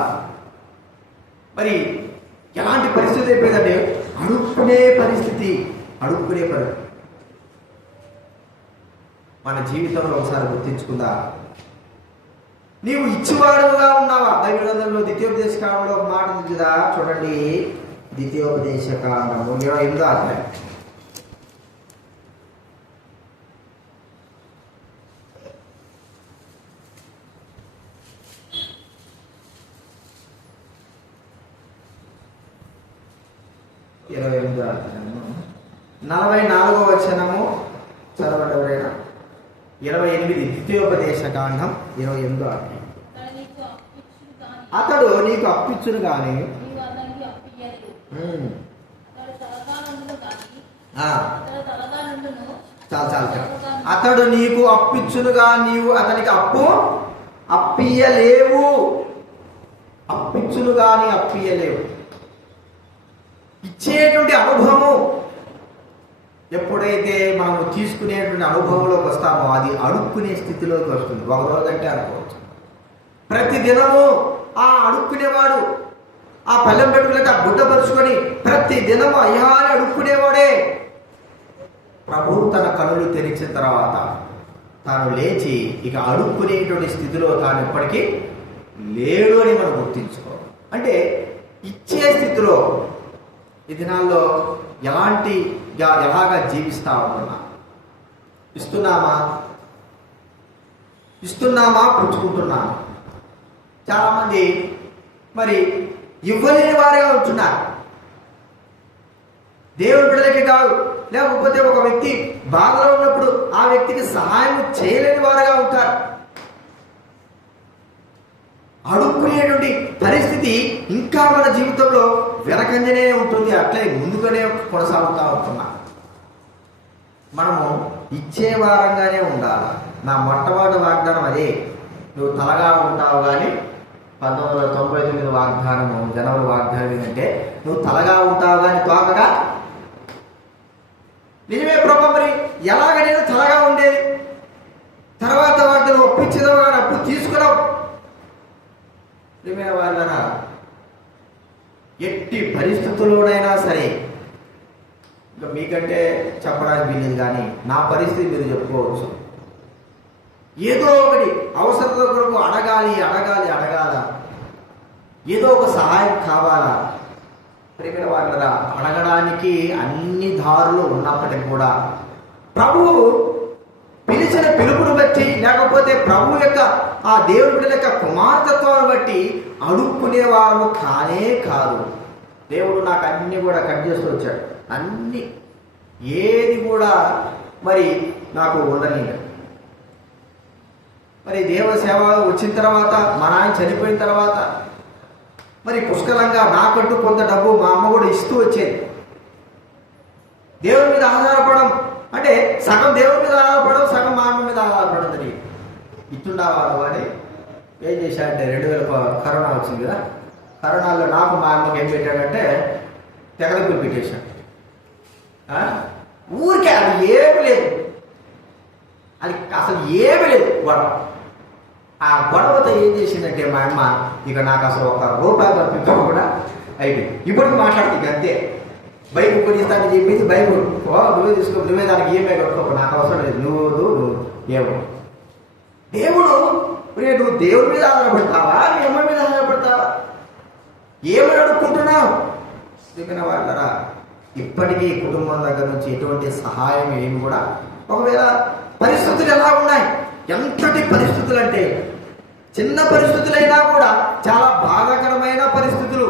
మరి ఎలాంటి పరిస్థితి అయిపోయిందంటే అడుక్కునే పరిస్థితి. అడుక్కునే పని. మన జీవితంలో ఒకసారి గుర్తించుకుందా? నీవు ఇచ్చివాడుగా ఉన్నావా? బైబిల్ గ్రంథంలో ద్వితీయోపదేశ కాలంలో ఒక మాట ఉంది కదా, చూడండి. ద్వితీయోపదేశ కాండము 28వ అధ్యాయం. ఇరవై 44వ వచనము చదవండి ఎవరైనా. 28 ద్వితీయోపదేశ కాండం 28వ అధ్యాయం. అతడు నీకు అప్పిచ్చును గాని చాలు. అతడు నీకు అప్పిచ్చునుగా నీవు అతనికి అప్పియ్యలేవు. అప్పిచ్చును గాని అప్పియ్యలేవు. ఇచ్చేటువంటి అనుభవము ఎప్పుడైతే మనము తీసుకునేటువంటి అనుభవంలోకి వస్తామో అది అడుక్కునే స్థితిలోకి వస్తుంది. ఒక రోజు అంటే అనుకోవచ్చు. ప్రతి దినము ఆ అడుక్కునేవాడు ఆ పల్లెం పెట్టుకుని ఆ గుడ్డ పరుచుకొని ప్రతి దినము అయ్యా అని అడుక్కునేవాడే. ప్రభువు తన కనులు తెరిచిన తర్వాత తాను లేచి ఇక అడుక్కునేటువంటి స్థితిలో తాను ఎప్పటికీ లేడు అని మనం గుర్తించుకోవాలి. అంటే ఇచ్చే స్థితిలో ఈ దినాల్లో ఎలాగా జీవిస్తా ఉంటున్నా? ఇస్తున్నామా పుచ్చుకుంటున్నామా? చాలామంది మరి ఇవ్వలేని వారిగా ఉంటున్నారు. దేవుని బిడ్డలకి కాదు, లేకపోతే ఒక వ్యక్తి బాధలో ఉన్నప్పుడు ఆ వ్యక్తికి సహాయం చేయలేని వారుగా ఉంటారు. అడుక్కునేటువంటి పరిస్థితి ఇంకా మన జీవితంలో వెనకంజనే ఉంటుంది. అట్లే ముందుగానే కొనసాగుతూ ఉంటున్నా. మనము ఇచ్చే వారంగానే ఉండాలి. నా మొట్టమొదటి వాగ్దానం అదే. నువ్వు తలగా ఉంటావు కానీ 1999 వాగ్దానము జనవరి వాగ్దానం ఏంటంటే నువ్వు తలగా ఉంటావు కానీ తోకగా. నిజమే ప్రభు, మరి ఎలాగ నేను తలగా ఉండేది? తర్వాత వాగ్దానం ఒప్పించదావు కానీ అప్పుడు తీసుకురావు. నిజమైన వాళ్ళరా, ఎట్టి పరిస్థితుల్లోనైనా సరే, ఇంకా మీకంటే చెప్పడానికి వీలేదు కానీ నా పరిస్థితి మీరు చెప్పుకోవచ్చు. ఏదో ఒకటి అవసరత కొరకు అడగాల, ఏదో ఒక సహాయం కావాలా? ప్రియమైన వాళ్ళరా, అడగడానికి అన్ని దారులు ఉన్నప్పటికీ కూడా ప్రభువు పిలిచిన పిలుపును బట్టి, లేకపోతే ప్రభు యొక్క ఆ దేవుడి బిడ్డల యొక్క కుమార్తెత్వాన్ని బట్టి అడుక్కునే వారు కానే కాదు. దేవుడు నాకు అన్ని కూడా కట్ చేస్తూ వచ్చాడు. అన్ని ఏది కూడా మరి నాకు ఉండలేదు. మరి దేవసేవ వచ్చిన తర్వాత, మా నాయన చనిపోయిన తర్వాత మరి పుష్కలంగా నాకంటూ కొంత డబ్బు మా అమ్మ కూడా ఇస్తూ వచ్చేది. దేవుని మీద ఆధారపడడం అంటే సగం దేవుని మీద ఆధారపడడం, సగం మా అమ్మ మీద ఆధారపడడం అని ఇస్తుండేవాడు. వాడి ఏం చేశాడంటే 2000 కరోనా వచ్చింది కదా, కరోనాలో నాకు మా అమ్మకి ఏం పెట్టాడంటే తెగలకులు పెట్టేశాడు. ఊరికే అది ఏమీ లేదు, అది అసలు ఏమీ లేదు గొడవ. ఆ గొడవతో ఏం చేసిందంటే మా అమ్మ ఇక నాకు అసలు ₹1 పంపించడం కూడా అయిపోయింది. ఇప్పటికి మాట్లాడుతుంది అంతే. బైక్ కొనిస్తానని చెప్పింది, బైక్ నువ్వే తీసుకో, నువ్వే దానికి ఈఎంఐ కట్టుకోకు, నాకు అవసరం లేదు, నువ్వు ఏమో. దేవుడు నువ్వు దేవుడి మీద ఆధారపడతావా, నీ అమ్మ మీద ఆధారపడతావా? ఏమని అడుక్కుంటున్నావు? చెప్పిన వాళ్ళరా, ఇప్పటికీ కుటుంబం దగ్గర నుంచి ఎటువంటి సహాయం ఏమి కూడా, ఒకవేళ పరిస్థితులు ఎలా ఉన్నాయి, ఎంతటి పరిస్థితులు అంటే చిన్న పరిస్థితులైనా కూడా చాలా బాధాకరమైన పరిస్థితులు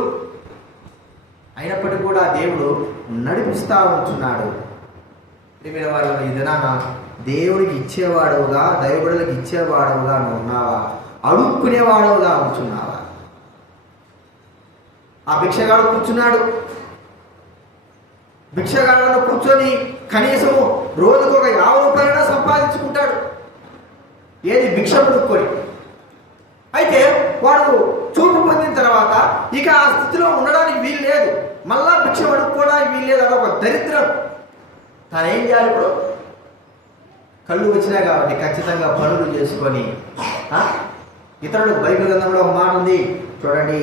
అయినప్పటికీ కూడా దేవుడు నడిపిస్తూ ఉంటున్నాడు. ప్రియమైన వారు, ఈ దినాన దేవుడికి ఇచ్చేవాడుగా, దైవబిడ్డలకు ఇచ్చేవాడుగా నువ్వు ఉన్నావా? అడుక్కునేవాడుగా ఉంటున్నావా? ఆ భిక్షగాడు కూర్చున్నాడు. భిక్షగాడులో కూర్చొని కనీసము రోజుకు ఒక ₹50 సంపాదించుకుంటాడు. ఏది? భిక్ష పుడుక్కొని. అయితే వాడు చూపు పొందిన తర్వాత ఇక ఆ స్థితిలో ఉండడానికి వీలు లేదు, మళ్ళా భిక్ష పడుకోవడానికి వీలు లేదు. అదొక దరిద్రం. తను ఏం చేయాలి? ఇప్పుడు కళ్ళు వచ్చినాయి కాబట్టి ఖచ్చితంగా పనులు చేసుకొని ఇతరుడు. బైబిల్ గ్రంథంలో ఒక మాట ఉంది చూడండి,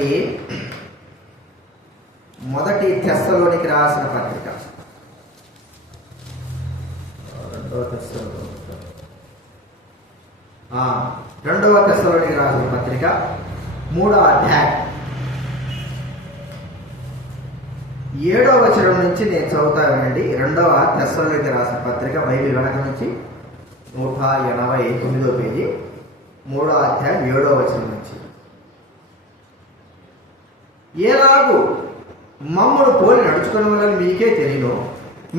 1 తెస్సలోనికి రాసిన పత్రిక రెండవ తెస్సలోనికీయులకు రాసిన పత్రిక 3వ అధ్యాయం 7వ వచనం నుంచి నేను చదువుతానండి. 2వ తెస్సలోనికీయులకు రాసిన పత్రిక బైబిల్ వెనక నుంచి 189వ పేజీ, 3వ అధ్యాయం 7వ వచనం నుంచి. ఎలాగూ మమ్మల్ని పోలి నడుచుకునే వాళ్ళని మీకే తెలియను.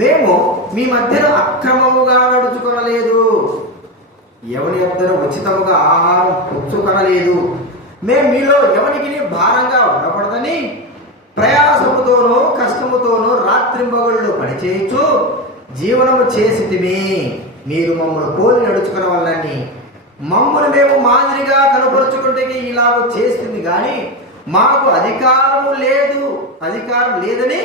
మేము మీ మధ్యలో అక్రమముగా నడుచుకొనలేదు, ఎవరి యొద్దను ఉచితముగా ఆహారం పుచ్చుకొనలేదు. మేము మీలో ఎవరికి భారంగా ఉండకూడదని ప్రయాసముతోనూ కష్టముతోనూ రాత్రింబగళ్ళు పనిచేయచ్చు జీవనము చేసితిమి. మీరు మమ్మల్ని పోలి నడుచుకునే వాళ్ళని మమ్మల్ని మేము మాదిరిగా కనపరుచుకుంటే ఇలాగ చేస్తుంది కానీ మాకు అధికారం లేదని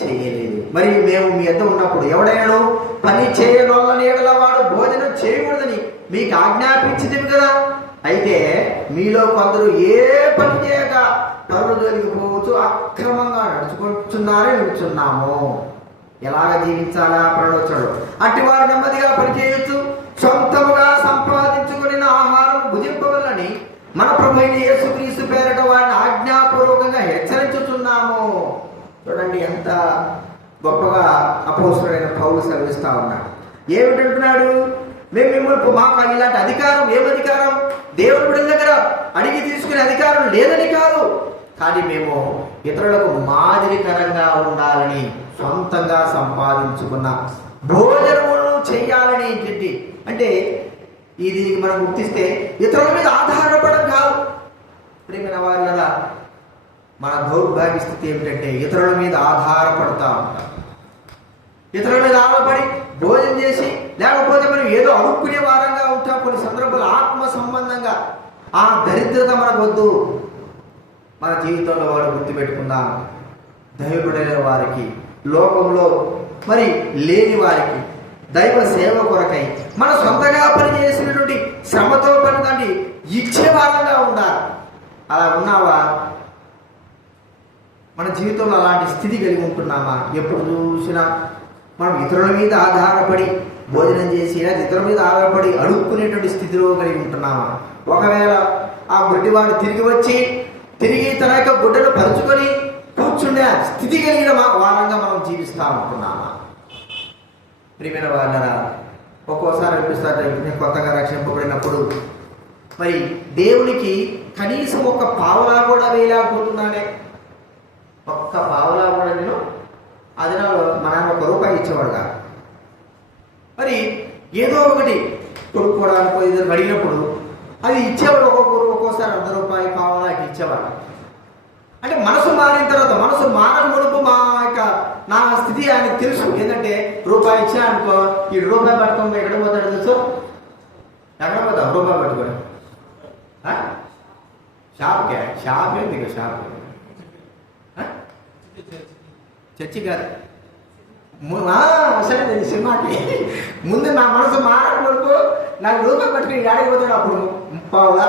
చేయలేదు. మరి మేము మీ యొద్ద ఉన్నప్పుడు ఎవడైనా పని చేయనోళ్ళని వాడు భోజనం చేయకూడదని మీకు ఆజ్ఞాపించింది కదా. అయితే మీలో కొందరు ఏ పని చేయక పరులు జరిగిపోవచ్చు అక్రమంగా నడుచున్నాము. ఎలాగ జీవించాలా ప్రణోచడు అట్టి వారు నెమ్మదిగా పనిచేయచ్చు, సొంతముగా సంపాదించుకుని ఆహారం భుజింపవలని మన ప్రభువైన యేసుక్రీస్తు పేరట వారిని ఆజ్ఞాపూర్వకంగా హెచ్చరించుచున్నాము. చూడండి ఎంత గొప్పగా అపోస్తలుడైన పౌలు సెలవిస్తా ఉన్నాడు. ఏమిటంటున్నాడు? మేము మిమ్మల్ని మాకు ఇలాంటి అధికారం, ఏమధికారం? దేవుని బిడ్డల దగ్గర అడిగి తీసుకునే అధికారం లేదని కాదు, కానీ మేము ఇతరులకు మాదిరికరంగా ఉండాలని సొంతంగా సంపాదించుకున్న భోజనములను చెయ్యాలని చెప్పి, అంటే ఇది మనం గుర్తిస్తే ఇతరుల మీద ఆధారపడడం కాదు. ప్రేమైన వాళ్ళ మన దౌర్భాగ్య స్థితి ఏమిటంటే ఇతరుల మీద ఆధారపడతా ఉంటాం. ఇతరుల మీద ఆధారపడి భోజనం చేసి లేకపోతే మనం ఏదో అడుక్కునే వారంగా ఉంటాం. కొన్ని సందర్భాలు ఆత్మ సంబంధంగా ఆ దరిద్రత మనకు వద్దు. మన జీవితంలో వాడు గుర్తుపెట్టుకుందాం, దైవబిడ్డలైన వారికి, లోకంలో మరి లేని వారికి దైవ సేవ కొరకై మన సొంతగా పనిచేసినటువంటి శ్రమతో పని ఇచ్చే వారంగా ఉండాలి. అలా ఉన్నావా? మన జీవితంలో అలాంటి స్థితి కలిగి ఉంటున్నామా? ఎప్పుడు చూసినా మనం ఇతరుల మీద ఆధారపడి భోజనం చేసి ఇతరుల మీద ఆధారపడి అడుక్కునేటువంటి స్థితిలో కలిగి ఉంటున్నామా? ఒకవేళ ఆ గుడ్డివాడు తిరిగి తన యొక్క గుడ్డను పరుచుకొని కూర్చుండే స్థితి కలిగిన వారంగా మనం జీవిస్తూ ఉంటున్నామా? ప్రియమైన వాళ్ళరా, ఒక్కోసారి అనిపిస్తారు నేను కొత్తగా రక్షింపబడినప్పుడు మరి దేవునికి కనీసం ఒక పావలా కూడా వేయలేకపోతున్నానే. ఒక్క పావలా కూడా నేను అదినాలో మా నాన్న ₹1 ఇచ్చేవాడు కాదు. మరి ఏదో ఒకటి కొనుక్కోవడానికి ఇద్దరు అడిగినప్పుడు అది ఇచ్చేవాడు. ఒక్కోసారి ₹1 పావలా ఇచ్చేవాడు. అంటే మనసు మారిన తర్వాత, మనసు మారక మునుపు నా స్థితి ఆయనకు తెలుసు. ఏంటంటే ₹1 ఇచ్చా అనుకో, ఈ ₹1 పట్టుకోండి ఎక్కడ పోతాడు తెలుసు? ఎక్కడ పోతావు ₹1 పట్టుకొని? షాప్ ఏంది ఇక షాప్? చర్చి కాదు, సరే సినిమాకి ముందు నా మనసు మారక మునుపు నాకు ₹1 పట్టుకుని ఆడికి పోతాడు. అప్పుడు ₹30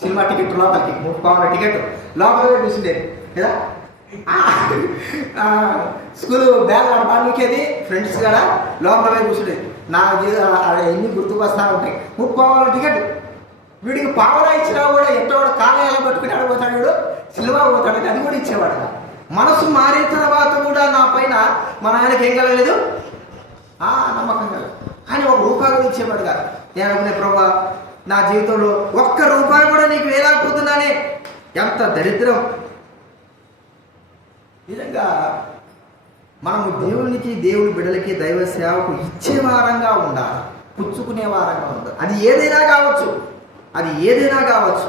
సినిమా టికెట్, లోపలికి ₹30 టికెట్ లోపల చూసిండేది కదా. స్కూల్ బ్యాగ్ ఆడపానికేది ఫ్రెండ్స్ కూడా లోపల కూర్చుండేది. నా ఎన్ని గుర్తుకు వస్తా ఉంటాయి. ₹30 టికెట్. వీడికి పావలా ఇచ్చినా కూడా ఎంతోడు కాలేయాల పట్టుకుని ఆడిపోతాడు, వీడు సినిమా పోతాడు. అది కూడా ఇచ్చేవాడు. మనసు మారిన తర్వాత కూడా నా పైన మన ఆయనకి ఏం కలగలేదు, నమ్మకం కలగదు. కానీ ₹1 కూడా ఇచ్చేవాడు కాదు. నేను అనుకునే ప్రభా, నా జీవితంలో ₹1 కూడా నీకు వేలాకపోతున్నానే. ఎంత దరిద్రం! నిజంగా మనము దేవునికి, దేవుని బిడ్డలకి, దైవ సేవకు ఇచ్చే వారంగా ఉండాలి, పుచ్చుకునే వారంగా ఉండాలి. అది ఏదైనా కావచ్చు,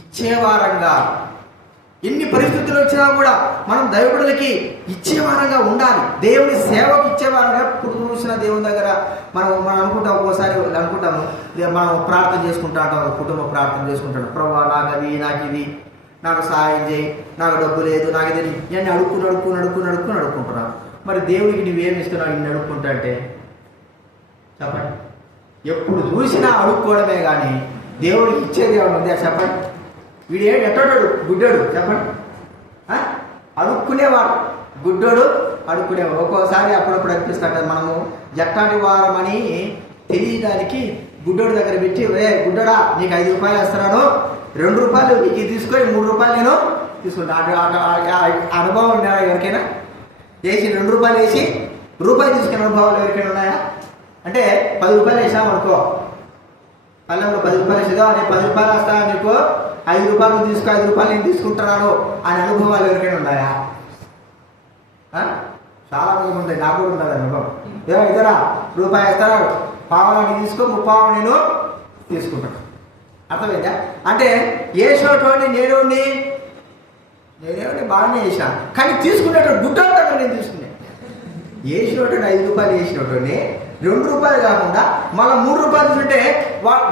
ఇచ్చే వారంగా. ఎన్ని పరిస్థితులు వచ్చినా కూడా మనం దైవ బిడ్డలకి ఇచ్చే వారంగా ఉండాలి, దేవుని సేవకు ఇచ్చేవారంగా. ఇప్పుడు చూసిన దేవుని దగ్గర మనం అనుకుంటాం, ఒక్కోసారి అనుకుంటాము, మనం ప్రార్థన చేసుకుంటా ఉంటాం, కుటుంబ ప్రార్థన చేసుకుంటాం. ప్రభా నాకు అది, నాకు ఇది, నాకు సహాయం చేయి, నాకు డబ్బు లేదు, నాకు ఇది, ఇవన్నీ అడుక్కుంటున్నాను. మరి దేవుడికి నువ్వేమి ఇస్తున్నావు ఇన్ని అడుక్కుంటా అంటే? చెప్పండి. ఎప్పుడు చూసినా అడుక్కోవడమే కానీ దేవుడికి ఇచ్చేది ఏమైనా ఉందా? చెప్పండి. వీడు ఎట్టోడు, గుడ్డోడు, చెప్పండి. అడుక్కునేవాడు గుడ్డోడు, అడుక్కునేవారు. ఒక్కోసారి అప్పుడప్పుడు అనిపిస్తుంటుంది మనము ఎట్టాటి వారమని తెలియడానికి గుడ్డోడి దగ్గర పెట్టి, గుడ్డోడా నీకు 5 రూపాయలు వేస్తున్నాను, 2 రూపాయలు నీకు తీసుకొని 3 రూపాయలు నేను తీసుకుంటా. అనుభవం ఉన్నాయా ఎవరికైనా? వేసి 2 రూపాయలు వేసి రూపాయి తీసుకునే అనుభవాలు ఎవరికైనా ఉన్నాయా? అంటే 10 రూపాయలు వేసాము అనుకో, పల్లెంలో 10 రూపాయలు వేసేదో నేను 10 రూపాయలు వేస్తాను నీకు, 5 రూపాయలు తీసుకో, 5 రూపాయలు నేను తీసుకుంటున్నాను అనే అనుభవాలు ఎవరికైనా ఉన్నాయా? చాలా మంది ఉంటాయి, నాకు కూడా ఉంటుంది అనుభవం. ఇద్దరా రూపాయి వేస్తారా, పావులని తీసుకో, 3 పావులు నేను తీసుకుంటాను. అర్థమైందా? అంటే వేసినటువంటి నేనేమిటి బాగానే వేసాను, కానీ తీసుకునేటువంటి గుడ్డ దగ్గర నేను తీసుకున్నాను. వేసినటువంటి 5 రూపాయలు వేసినటువంటి 2 రూపాయలు కాకుండా మళ్ళీ 3 రూపాయలు తీసుకుంటే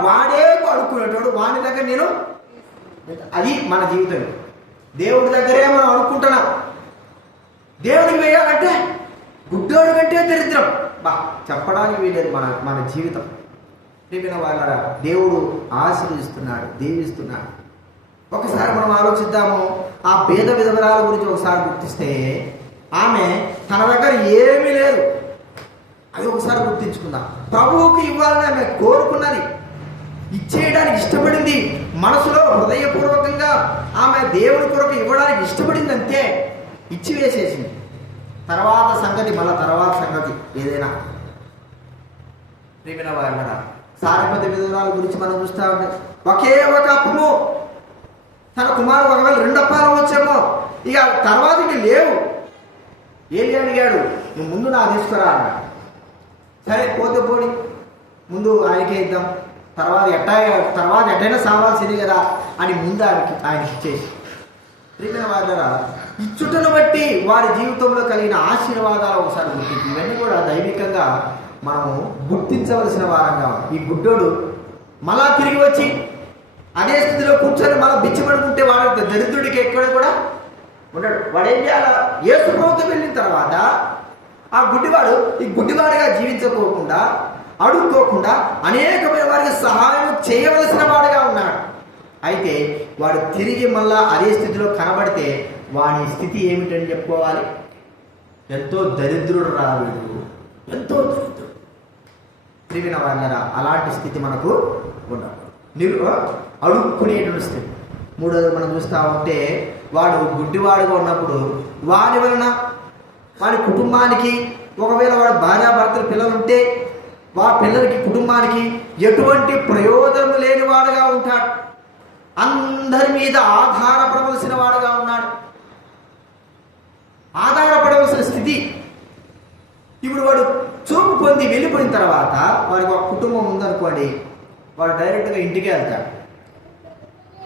వాడే అడుక్కునేటోడు, వాడి దగ్గర నేను. అది మన జీవితం. దేవుడి దగ్గరే మనం అనుకుంటున్నాం. దేవుడికి వేయాలంటే గుడ్డోడు కంటే దరిద్రం చెప్పడానికి వీలేదు మన జీవితం. ప్రియమైన వాళ్ళ దేవుడు ఆశీర్వదిస్తున్నాడు, దీవిస్తున్నాడు. ఒకసారి మనం ఆలోచిద్దాము. ఆ పేద విధవరాల గురించి ఒకసారి గుర్తిస్తే, ఆమె తన దగ్గర ఏమీ లేదు, అది ఒకసారి గుర్తించుకుందాం. ప్రభువుకి ఇవ్వాలని ఆమె కోరుకున్నది, ఇచ్చేయడానికి ఇష్టపడింది, మనసులో హృదయపూర్వకంగా ఆమె దేవుడి కొరకు ఇవ్వడానికి ఇష్టపడింది, అంతే. ఇచ్చి వేసేసింది. తర్వాత సంగతి ఏదైనా. ప్రియమైన వారలారా, సారపతి విధవరాల గురించి మనం చూస్తూ ఉంటాం. ఒకే ఒక అప్పము, తన కుమారుడు ఒకవేళ 2 అప్పాలు వచ్చేమో, ఇక తర్వాత ఇక లేవు. ఏలి అడిగాడు, నువ్వు ముందు నా తీసుకురా అన్నాడు. సరే పోతే పోని, ముందు ఆయనకే ఇద్దాం, తర్వాత ఎట్టైనా సావాల్సింది కదా అని ముందు ఆయనకి ఇచ్చేసి. ప్రియమైన వారలారా, ఇచ్చుటను బట్టి వారి జీవితంలో కలిగిన ఆశీర్వాదాలు ఒకసారి గుర్తించి, ఇవన్నీ కూడా దైవికంగా మనము గుర్తించవలసిన వారంగా. ఈ గుడ్డోడు మళ్ళా తిరిగి వచ్చి అదే స్థితిలో కూర్చొని మళ్ళీ బిచ్చబడుకుంటే వాడు దరిద్రుడికి ఎక్కడ కూడా ఉన్నాడు. వాడు ఏం చేయాలి? యేసు ప్రభువుతో వెళ్ళిన తర్వాత ఆ గుడ్డివాడు ఈ గుడ్డివాడిగా జీవించకోకుండా, అడుక్కోకుండా అనేకమైన వారికి సహాయం చేయవలసిన వాడుగా ఉన్నాడు. అయితే వాడు తిరిగి మళ్ళా అదే స్థితిలో కనబడితే వాడి స్థితి ఏమిటని చెప్పుకోవాలి? ఎంతో దరిద్రుడు రావుడు, ఎంతో దరిద్రుడు. ప్రియమైన వాళ్ళరా, అలాంటి స్థితి మనకు ఉండదు. అడుక్కునేటువంటి స్థితి. మూడోది మనం చూస్తూ ఉంటే, వాడు గుడ్డివాడుగా ఉన్నప్పుడు వాడి వలన వాడి కుటుంబానికి, ఒకవేళ వాడు భార్యాభర్తలు పిల్లలు ఉంటే పిల్లలకి, కుటుంబానికి ఎటువంటి ప్రయోజనం లేని వాడుగా ఉంటాడు. అందరి మీద ఆధారపడవలసిన వాడుగా ఉన్నాడు. ఆధారపడవలసిన స్థితి. ఇప్పుడు వాడు చూపు పొంది వెళ్ళిపోయిన తర్వాత వాడికి ఒక కుటుంబం ఉందనుకోండి, వాడు డైరెక్ట్గా ఇంటికే వెళ్తాడు.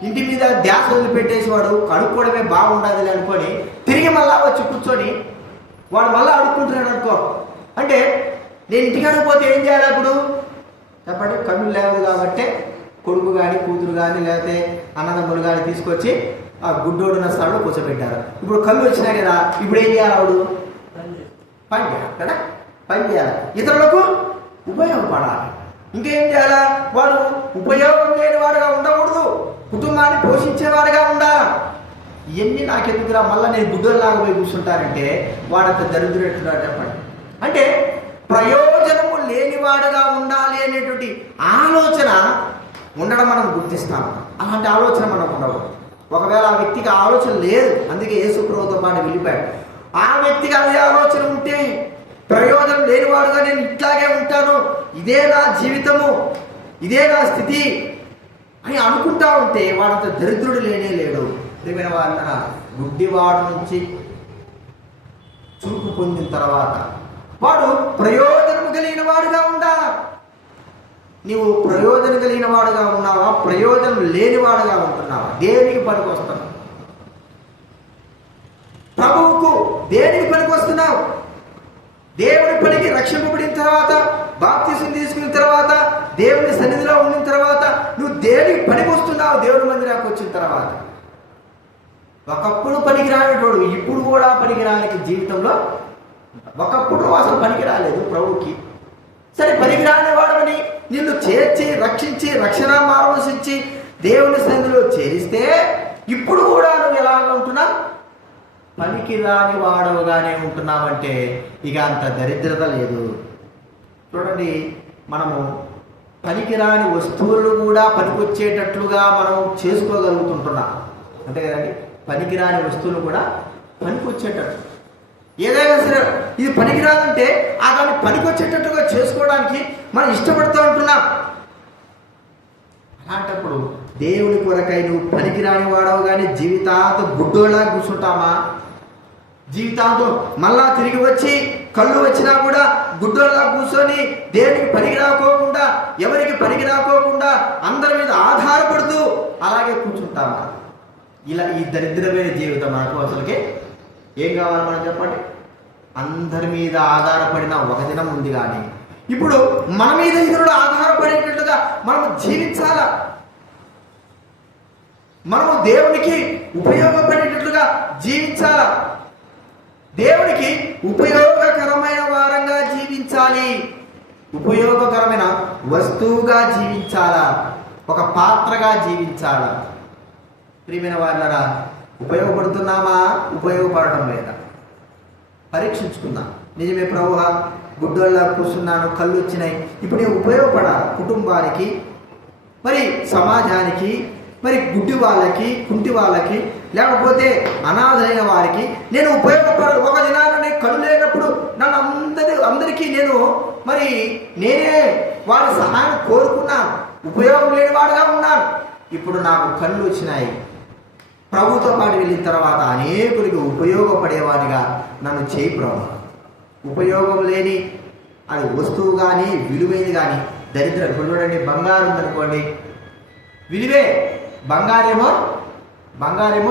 ఇంటి మీద ధ్యాస వదిలిపెట్టేసి వాడు అడుక్కోవడమే బాగుండదు అనుకొని తిరిగి మళ్ళా వచ్చి కూర్చొని వాడు మళ్ళీ అడుక్కుంటున్నాడు అనుకో. అంటే నేను ఇంటికి అడిగిపోతే ఏం చేయాలి అప్పుడు చెప్పండి? కన్నులు లేవు కాబట్టి కొడుకు కానీ, కూతురు కానీ, లేకపోతే అన్నదమ్ములు కానీ తీసుకొచ్చి ఆ గుడ్డోడున్న స్థలంలో కూర్చోబెట్టారు. ఇప్పుడు కళ్ళు వచ్చినాయి కదా, ఇప్పుడు ఏం చేయాలి? వాడు పని చేయాలి కదా, పని చేయాలి, ఇతరులకు ఉపయోగపడాలి. ఇంకేం చేయాలా? వాడు ఉపయోగం లేని వాడుగా ఉండకూడదు, కుటుంబాన్ని పోషించేవాడుగా ఉండాలి. ఇవన్నీ నాకెందుకురా, మళ్ళీ నేను గుడ్డోలాగా పోయి కూర్చుంటానంటే వాడంత దరిద్రుడు ఎట్లా చెప్పండి? అంటే ప్రయోజనము లేనివాడుగా ఉండాలి అనేటువంటి ఆలోచన ఉండడం మనం గుర్తిస్తాం. అలాంటి ఆలోచన మనకు ఉండవు. ఒకవేళ ఆ వ్యక్తికి ఆలోచన లేదు, అందుకే యేసు ప్రభువుతో పాటు వెళ్ళిపోయాడు. ఆ వ్యక్తికి అదే ఆలోచన ఉంటే, ప్రయోజనం లేనివాడుగా నేను ఇట్లాగే ఉంటాను, ఇదే నా జీవితము, ఇదే నా స్థితి అని అనుకుంటా ఉంటే వాడంత దరిద్రుడు లేడు. ప్రియమైన వాళ్ళ, గుడ్డివాడు నుంచి చూపు పొందిన తర్వాత వాడు ప్రయోజనం కలిగిన వాడుగా ఉండాలి. నీవు ప్రయోజనం కలిగిన వాడుగా ఉన్నావా, ప్రయోజనం లేనివాడుగా ఉంటున్నావా? దేనికి పనికి వస్తున్నావు? ప్రభువుకు దేనికి పనికి వస్తున్నావు? దేవుడి పనికి రక్షింపబడిన తర్వాత, బాప్తిసం తీసుకున్న తర్వాత, దేవుని సన్నిధిలో ఉన్న తర్వాత నువ్వు దేనికి పనికి వస్తున్నావు? దేవుడి మందిరానికి వచ్చిన తర్వాత. ఒకప్పుడు పనికిరానిటోడు ఇప్పుడు కూడా పనికిరానికి జీవితంలో. ఒకప్పుడు అసలు పనికి రాలేదు ప్రభువుకి. సరే, పనికిరాని వాడమని నిన్ను చేర్చి, రక్షించి, రక్షణ మార్గదర్శించి దేవుని సన్నిధిలో చేరిస్తే ఇప్పుడు కూడా నువ్వు ఎలాగ ఉంటున్నావు? పనికిరాని వాడవుగానే ఉంటున్నామంటే ఇక అంత దరిద్రత లేదు. చూడండి, మనము పనికిరాని వస్తువులు కూడా పనికొచ్చేటట్లుగా మనం చేసుకోగలుగుతుంటున్నాం. అంతే కదండి, పనికిరాని వస్తువులు కూడా పనికొచ్చేటట్లు. ఏదైనా సరే ఇది పనికిరాదంటే ఆ దాన్ని పనికొచ్చేటట్టుగా చేసుకోవడానికి మనం ఇష్టపడుతూ ఉంటున్నాం. అలాంటప్పుడు దేవుని కొరకై నువ్వు పనికిరాని వాడవు కానీ జీవితాంతం గుడ్డోలా కూర్చుంటామా? జీవితాంతం మళ్ళా తిరిగి వచ్చి కళ్ళు వచ్చినా కూడా గుడ్డోలా కూర్చొని దేవునికి పనికి రాకోకుండా, ఎవరికి పనికి రాకోకుండా అందరి మీద ఆధారపడుతూ అలాగే కూర్చుంటామా? ఇలా ఈ దరిద్రమైన జీవితం మనకు అసలుకి ఏం కావాలి? మనం చెప్పండి. అందరి మీద ఆధారపడిన ఒక దినం ఉంది, కానీ ఇప్పుడు మన మీద ఇతరులు ఆధారపడేటట్లుగా మనం జీవించాలా? మనము దేవునికి ఉపయోగపడేటట్లుగా జీవించాలా? దేవునికి ఉపయోగకరమైన వారంగా జీవించాలి. ఉపయోగకరమైన వస్తువుగా జీవించాలా? ఒక పాత్రగా జీవించాలా? ప్రియమైన వారులారా, ఉపయోగపడుతున్నామా? ఉపయోగపడడం లేదా? పరీక్షించుకుందాం. నిజమే ప్రభువా, గుడ్డోళ్ళ కూర్చున్నాను, కళ్ళు వచ్చినాయి, ఇప్పుడు నేను ఉపయోగపడాలి కుటుంబానికి, మరి సమాజానికి, మరి గుడ్డి వాళ్ళకి, కుంటి వాళ్ళకి, లేకపోతే అనాథైన వారికి నేను ఉపయోగపడాలి. ఒక దినాన నేను కళ్ళు లేనప్పుడు నన్ను అందరికీ నేనే వారి సహాయం కోరుకున్నాను, ఉపయోగం లేని వాడుగా ఉన్నాను. ఇప్పుడు నాకు కళ్ళు వచ్చినాయి, ప్రభుతో పాటు వెళ్ళిన తర్వాత అనేకులకి ఉపయోగపడేవాడిగా నన్ను చేయి ప్రభు. ఉపయోగం లేని అది వస్తువు కానీ విలువైనది కానీ దరిద్రం. ఇప్పుడు చూడండి, బంగారం ఉందనుకోండి, విలువే. బంగారేమో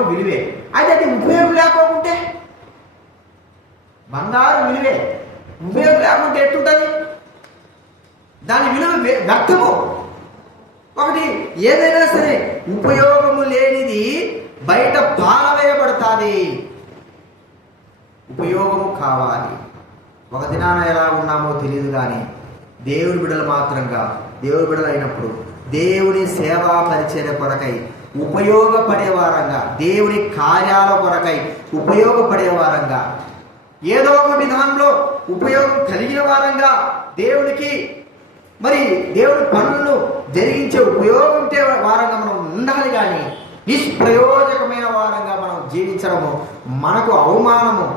విలువే. అయితే అది ఉపయోగం లేకపోతే, బంగారం విలువే, ఉపయోగం లేకుంటే ఎట్టుంటుంది? దాని విలువ వ్యర్థము. ఒకటి ఏదైనా సరే ఉపయోగము లేనిది బయట పారవేయబడుతుంది. ఉపయోగము కావాలి. ఒక దినాన ఎలా ఉన్నామో తెలియదు, కానీ దేవుని బిడ్డలు మాత్రంగా, దేవుని బిడ్డలు అయినప్పుడు దేవుని సేవా పరిచర్య కొరకై ఉపయోగపడే వారంగా, దేవుని కార్యాల కొరకై ఉపయోగపడే వారంగా, ఏదో ఒక విధానంలో ఉపయోగం కలిగిన వారంగా దేవునికి దేవుని పనులను జరిగించే ఉపయోగం వారంగా మనం ఉండాలి. కానీ నిష్ప్రయోజకమైన వారంగా మనం జీవించడము మనకు అవమానము,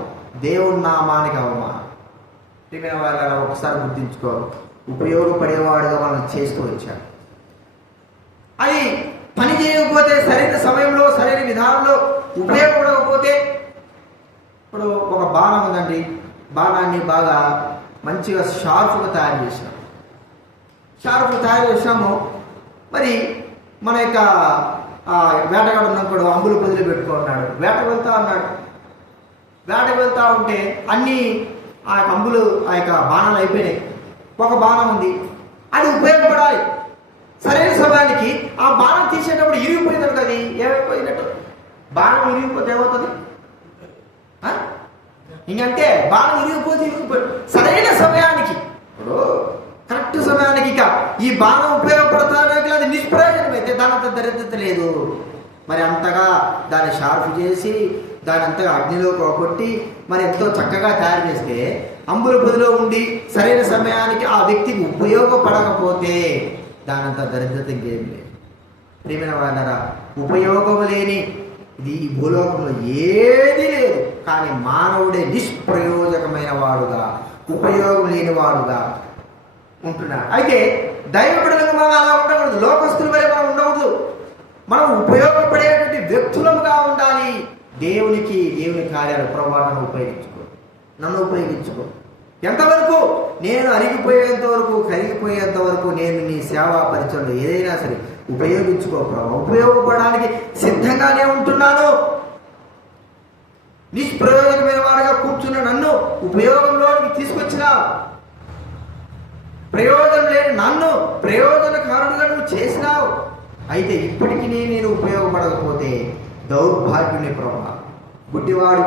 దేవుని నామానికి అవమానం. ప్రియమైన వాళ్ళ ఒకసారి గుర్తించుకో, ఉపయోగపడేవాడుగా మనం చేస్తూ వచ్చాడు. అది పని చేయకపోతే, సరైన సమయంలో సరైన విధానంలో ఉపయోగపడకపోతే, ఇప్పుడు ఒక బాణం ఉందండి, బాణాన్ని బాగా మంచిగా షార్ప్గా తయారు చేసినాము. మరి మన యొక్క వేటగాడు ఉన్నప్పుడు అంబులు పొదిలి పెట్టుకున్నాడు, వేటకు వెళ్తా ఉంటే అన్నీ ఆ అంబులు, ఆ యొక్క బాణాలు అయిపోయినాయి. ఒక బాణం ఉంది, అది ఉపయోగపడాలి. సరైన సమయానికి ఆ బాణం తీసేటప్పుడు ఇరిగిపోయింది. అది ఏమైపోయినట్టు? బాణం ఇరిగిపోతే ఏమవుతుంది? ఇంకంటే బాణం ఇరిగిపోతే సరైన సమయానికి, ఇప్పుడు కరెక్ట్ సమయానికి ఇక ఈ బాణం ఉపయోగపడతానికి అది నిష్ప్రయోజనం అయితే దానంత దరిద్రత లేదు. మరి అంతగా దాన్ని షార్ప్ చేసి దాని అంతగా అగ్నిలో కొట్టి మరి ఎంతో చక్కగా తయారు చేస్తే, అంబుల పొదిలో ఉండి సరైన సమయానికి ఆ వ్యక్తికి ఉపయోగపడకపోతే దానంత దరిద్రత ఇంకేం లేదు. ప్రియమైన వాళ్ళరా, ఉపయోగం లేని ఇది ఈ భూలోకంలో ఏది లేదు. కానీ మానవుడే నిష్ప్రయోజకమైన వాడుగా, ఉపయోగం లేని వాడుగా ఉంటున్నాడు. అయితే దైవబిడ్డలుగా మనం అలా ఉండకూడదు, లోకస్తుల వల్ల మనం ఉండకూడదు. మనం ఉపయోగపడేటువంటి వ్యక్తులముగా ఉండాలి. దేవుని కార్యాలు ప్రభావం నన్ను ఉపయోగించుకో. ఎంతవరకు? నేను అరిగిపోయేంత వరకు, కరిగిపోయేంత వరకు నేను నీ సేవా పరిచయంలో ఏదైనా సరే ఉపయోగించుకో ప్రభావ. ఉపయోగపడడానికి సిద్ధంగానే ఉంటున్నాను. నిష్ప్రయోజకమైన వాడుగా కూర్చున్న నన్ను ఉపయోగంలోనికి తీసుకొచ్చినావు. ప్రయోజనం లేని నన్ను ప్రయోజనకారుడుగా నువ్వు చేసినావు. అయితే ఇప్పటికీ నేను ఉపయోగపడకపోతే దౌర్భాగ్యుని ప్రభావ. గుడ్డివాడు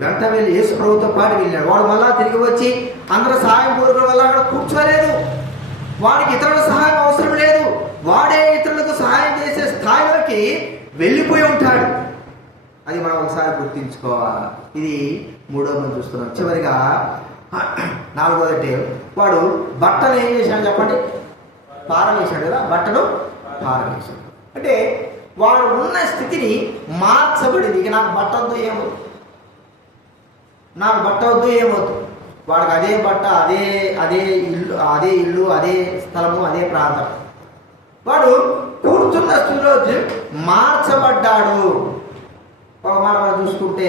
వెంట వెళ్ళి యేసు ప్రభుతో పాటు వెళ్ళాడు. వాడు మళ్ళా తిరిగి వచ్చి అందరూ సహాయం కోరుకోవడం వల్ల అక్కడ కూర్చోలేదు. వాడికి ఇతరుల సహాయం అవసరం లేదు. వాడే ఇతరులకు సహాయం చేసే స్థాయిలోకి వెళ్ళిపోయి ఉంటాడు. అది అది మనం ఒకసారి గుర్తించుకోవాలి. ఇది మూడో మనం చూస్తున్నాం. చివరిగా నాలుగోది, వాడు బట్టలు ఏం చేశాడు చెప్పండి? పారవేశాడు కదా, బట్టలు పారవేశాడు. అంటే వాడు ఉన్న స్థితిని మార్చబడింది. ఇక నాకు బట్ట వద్దు ఏమవుతుంది, నాకు బట్ట వద్దు ఏమవుతుంది, వాడికి అదే బట్ట, అదే అదే ఇల్లు, అదే ఇల్లు, అదే స్థలము, అదే ప్రాంతం. వాడు కూర్చున్న స్థితిలో మార్చబడ్డాడు. ఒక మాట మనం చూసుకుంటే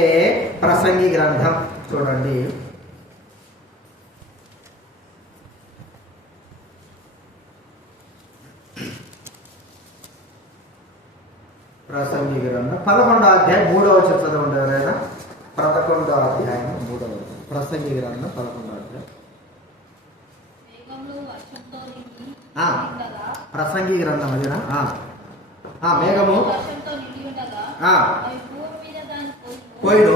ప్రసంగి గ్రంథం చూడండి, ప్రసంగి గ్రంథం 11వ అధ్యాయం 3వ వచనం చదవండి ఎవరైనా. 11వ అధ్యాయం 3వ వచనం, ప్రసంగి గ్రంథం 11వ అధ్యాయం. ప్రసంగి గ్రంథం అదేనా? మేఘము పోయిను,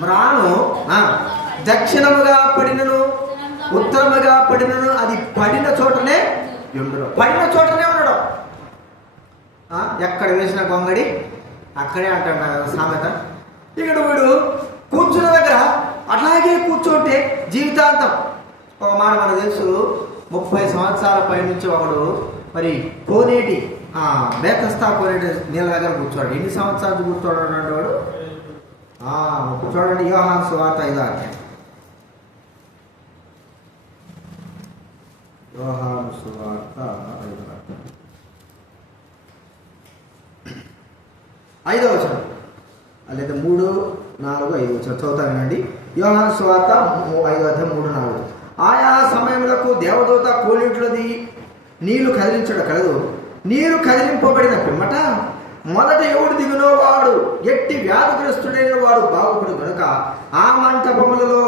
మ్రాను దక్షిణముగా పడినను ఉత్తరముగా పడినను, అది పడిన చోటనే ఉండడు. పడిన చోటనే ఉండడం. ఎక్కడ వేసిన గొంగడి అక్కడే అంటాడు సామెత. ఇక్కడ వీడు కూర్చున్న దగ్గర అట్లాగే కూర్చోంటే జీవితాంతం. ఒక మాట మనకు తెలుసు, 30 సంవత్సరాల పైనుంచి ఒకడు మరి కోనేటి బేతస్తా కోనేటి నీళ్ళ దగ్గర కూర్చోడు. ఎన్ని సంవత్సరాలు కూర్చోడు వాడు? చూడండి, యోహాను సువార్త 5వ అధ్యాయం. యోహాను సువార్త 5వ వచనం, లేదా 3, 4, 5 వచనం చదువుతా వినండి. యోహాను సువార్త 5వ అధ్యాయం 3, 4. ఆయా సమయములకు దేవదూత కోలింట్లోది నీళ్లు కదిలించడం కలదు. నీరు కదిలింపబడిన పిమ్మట మొదట ఎవడు దిగునో వాడు ఎట్టి వ్యాధిగ్రస్తుడైన వాడు బాగుపడు కనుక ఆ మంటపములలో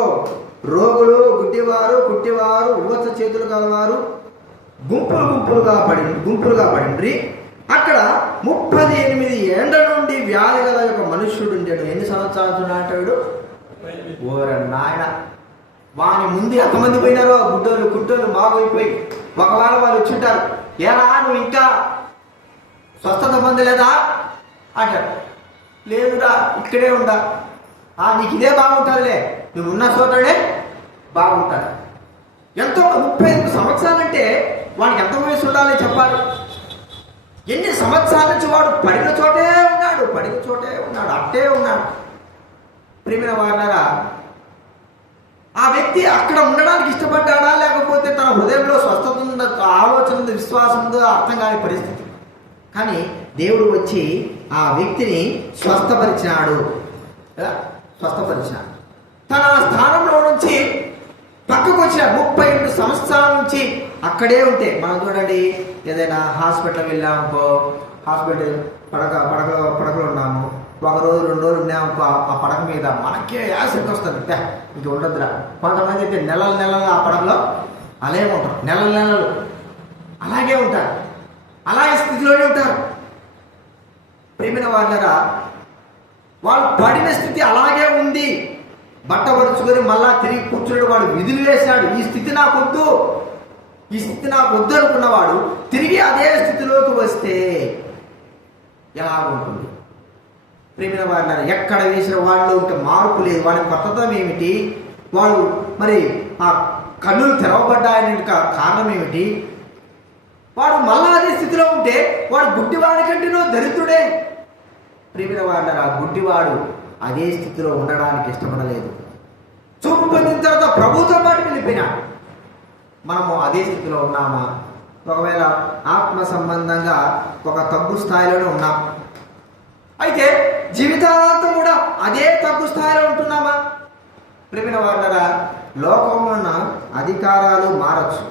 రోగులు, గుడ్డివారు, కుట్టివారు, ఉవచ చేతులు గలవారు గుంపులుగా పడిండ్రి. అక్కడ 38 ఏండ్ల నుండి వ్యాధి గల ఒక మనుష్యుడు ఉండేడు. ఎన్ని సంవత్సరాలు నాటాడు? ఓర నాయన, వాని ముందు ఎంతమంది పోయినారో, గుడ్డోళ్ళు కుట్టోళ్ళు బాగైపోయి. ఒకవేళ వాళ్ళు వచ్చింటారు, ఏనా నువ్వు ఇంకా స్వస్థత పొందలేదా అంటారు. లేదురా, ఇక్కడే ఉందా. నీకు ఇదే బాగుంటుందిలే, నువ్వు ఉన్న చోటనే బాగుంటుంది. ఎంతో 35 సంవత్సరాలంటే వాడికి ఎంత వయసు ఉండాలి చెప్పాలి. ఎన్ని సంవత్సరాల నుంచి వాడు పడిన చోటే ఉన్నాడు, అట్టే ఉన్నాడు. ప్రియమైన వారలారా, ఆ వ్యక్తి అక్కడ ఉండడానికి ఇష్టపడ్డాడా, లేకపోతే తన హృదయంలో స్వస్థత ఉందో, ఆలోచన ఉందో, విశ్వాసం ఉందో అర్థం కాని పరిస్థితి. కానీ దేవుడు వచ్చి ఆ వ్యక్తిని స్వస్థపరిచినాడు. తన స్థానంలో నుంచి పక్కకు వచ్చిన 38 సంవత్సరాల నుంచి అక్కడే ఉంటే, మనం చూడండి, ఏదైనా హాస్పిటల్ వెళ్ళామనుకో, హాస్పిటల్ పడకలో ఉన్నాము, 1 రోజు 2 రోజులు ఉన్నామనుకో, ఆ పడక మీద మనకే యాసిడ్ వస్తుంది, ఇంక ఉండదురా. కొంతమంది అయితే నెలలు ఆ పడకలో అలాగే ఉంటారు, నెలలు అలాగే ఉంటారు, అలాగే స్థితిలోనే ఉంటారు. ప్రియమైన వారలారా, వాళ్ళు పడిన స్థితి అలాగే ఉంది. బట్ట పరుచుకొని మళ్ళా తిరిగి కూర్చుని వాడు విధులు వేశాడు. ఈ స్థితి నాకు వద్దు అనుకున్నవాడు తిరిగి అదే స్థితిలోకి వస్తే ఎలా ఉంటుంది? ప్రియమైన వారలారా, ఎక్కడ వేసిన వాళ్ళు ఇంకా మార్పు లేదు. వాడి కొత్తదనం ఏమిటి? వాడు మరి ఆ కన్నులు తెరవబడ్డాయని కారణం ఏమిటి? వాడు మళ్ళా అదే స్థితిలో ఉంటే వాడు గుడ్డివాడి కంటేనో దరిద్రుడే. ప్రియమైన వారలారా, గుడ్డివాడు అదే స్థితిలో ఉండడానికి ఇష్టపడలేదు. చూపు పొందిన తర్వాత ప్రభుత్వం పాటు వెళ్ళిపోయినాడు. మనము అదే స్థితిలో ఉన్నామా? ఒకవేళ ఆత్మ సంబంధంగా ఒక తగ్గు స్థాయిలోనే ఉన్నాం, అయితే జీవితాంతం కూడా అదే తగ్గు స్థాయిలో ఉంటున్నామా? ప్రియమైన వారలారా, లోకంలో ఉన్న అధికారాలు మారచ్చు.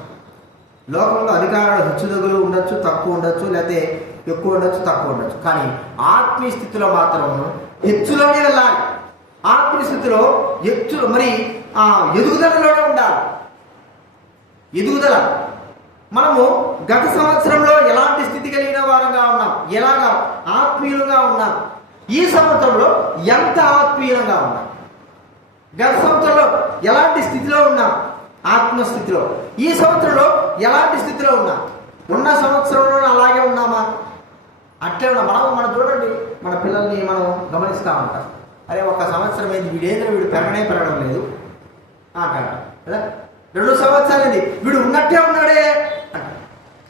లోకంలో అధికారాలు హెచ్చుతగ్గులు ఉండొచ్చు, తక్కువ ఉండొచ్చు, లేకపోతే ఎక్కువ ఉండొచ్చు, తక్కువ ఉండొచ్చు. కానీ ఆత్మీయ స్థితిలో మాత్రం హెచ్చులోనే వెళ్ళాలి. ఆత్మీయ స్థితిలో మరి ఎదుగుదలలోనే ఉండాలి. ఎదుగుదల. మనము గత సంవత్సరంలో ఎలాంటి స్థితి కలిగిన వారంగా ఉన్నాం, ఎలాగా ఆత్మీయులుగా ఉన్నాం, ఈ సంవత్సరంలో ఎంత ఆత్మీయంగా ఉన్నాం. గత సంవత్సరంలో ఎలాంటి స్థితిలో ఉన్నాం, ఆత్మస్థితిలో. ఈ సంవత్సరంలో ఎలాంటి స్థితిలో ఉన్నాం? ఉన్న సంవత్సరంలో అలాగే ఉన్నామా? అట్లే అట్లే ఉన్నాం. మనం చూడండి, మన పిల్లల్ని మనం గమనిస్తూ ఉంటాం. అరే 1 సంవత్సరం అయింది, వీడు పెరగడం లేదు అంటాడు కదా. 2 సంవత్సరాలు అయింది, వీడు ఉన్నట్టే ఉన్నాడే అంట.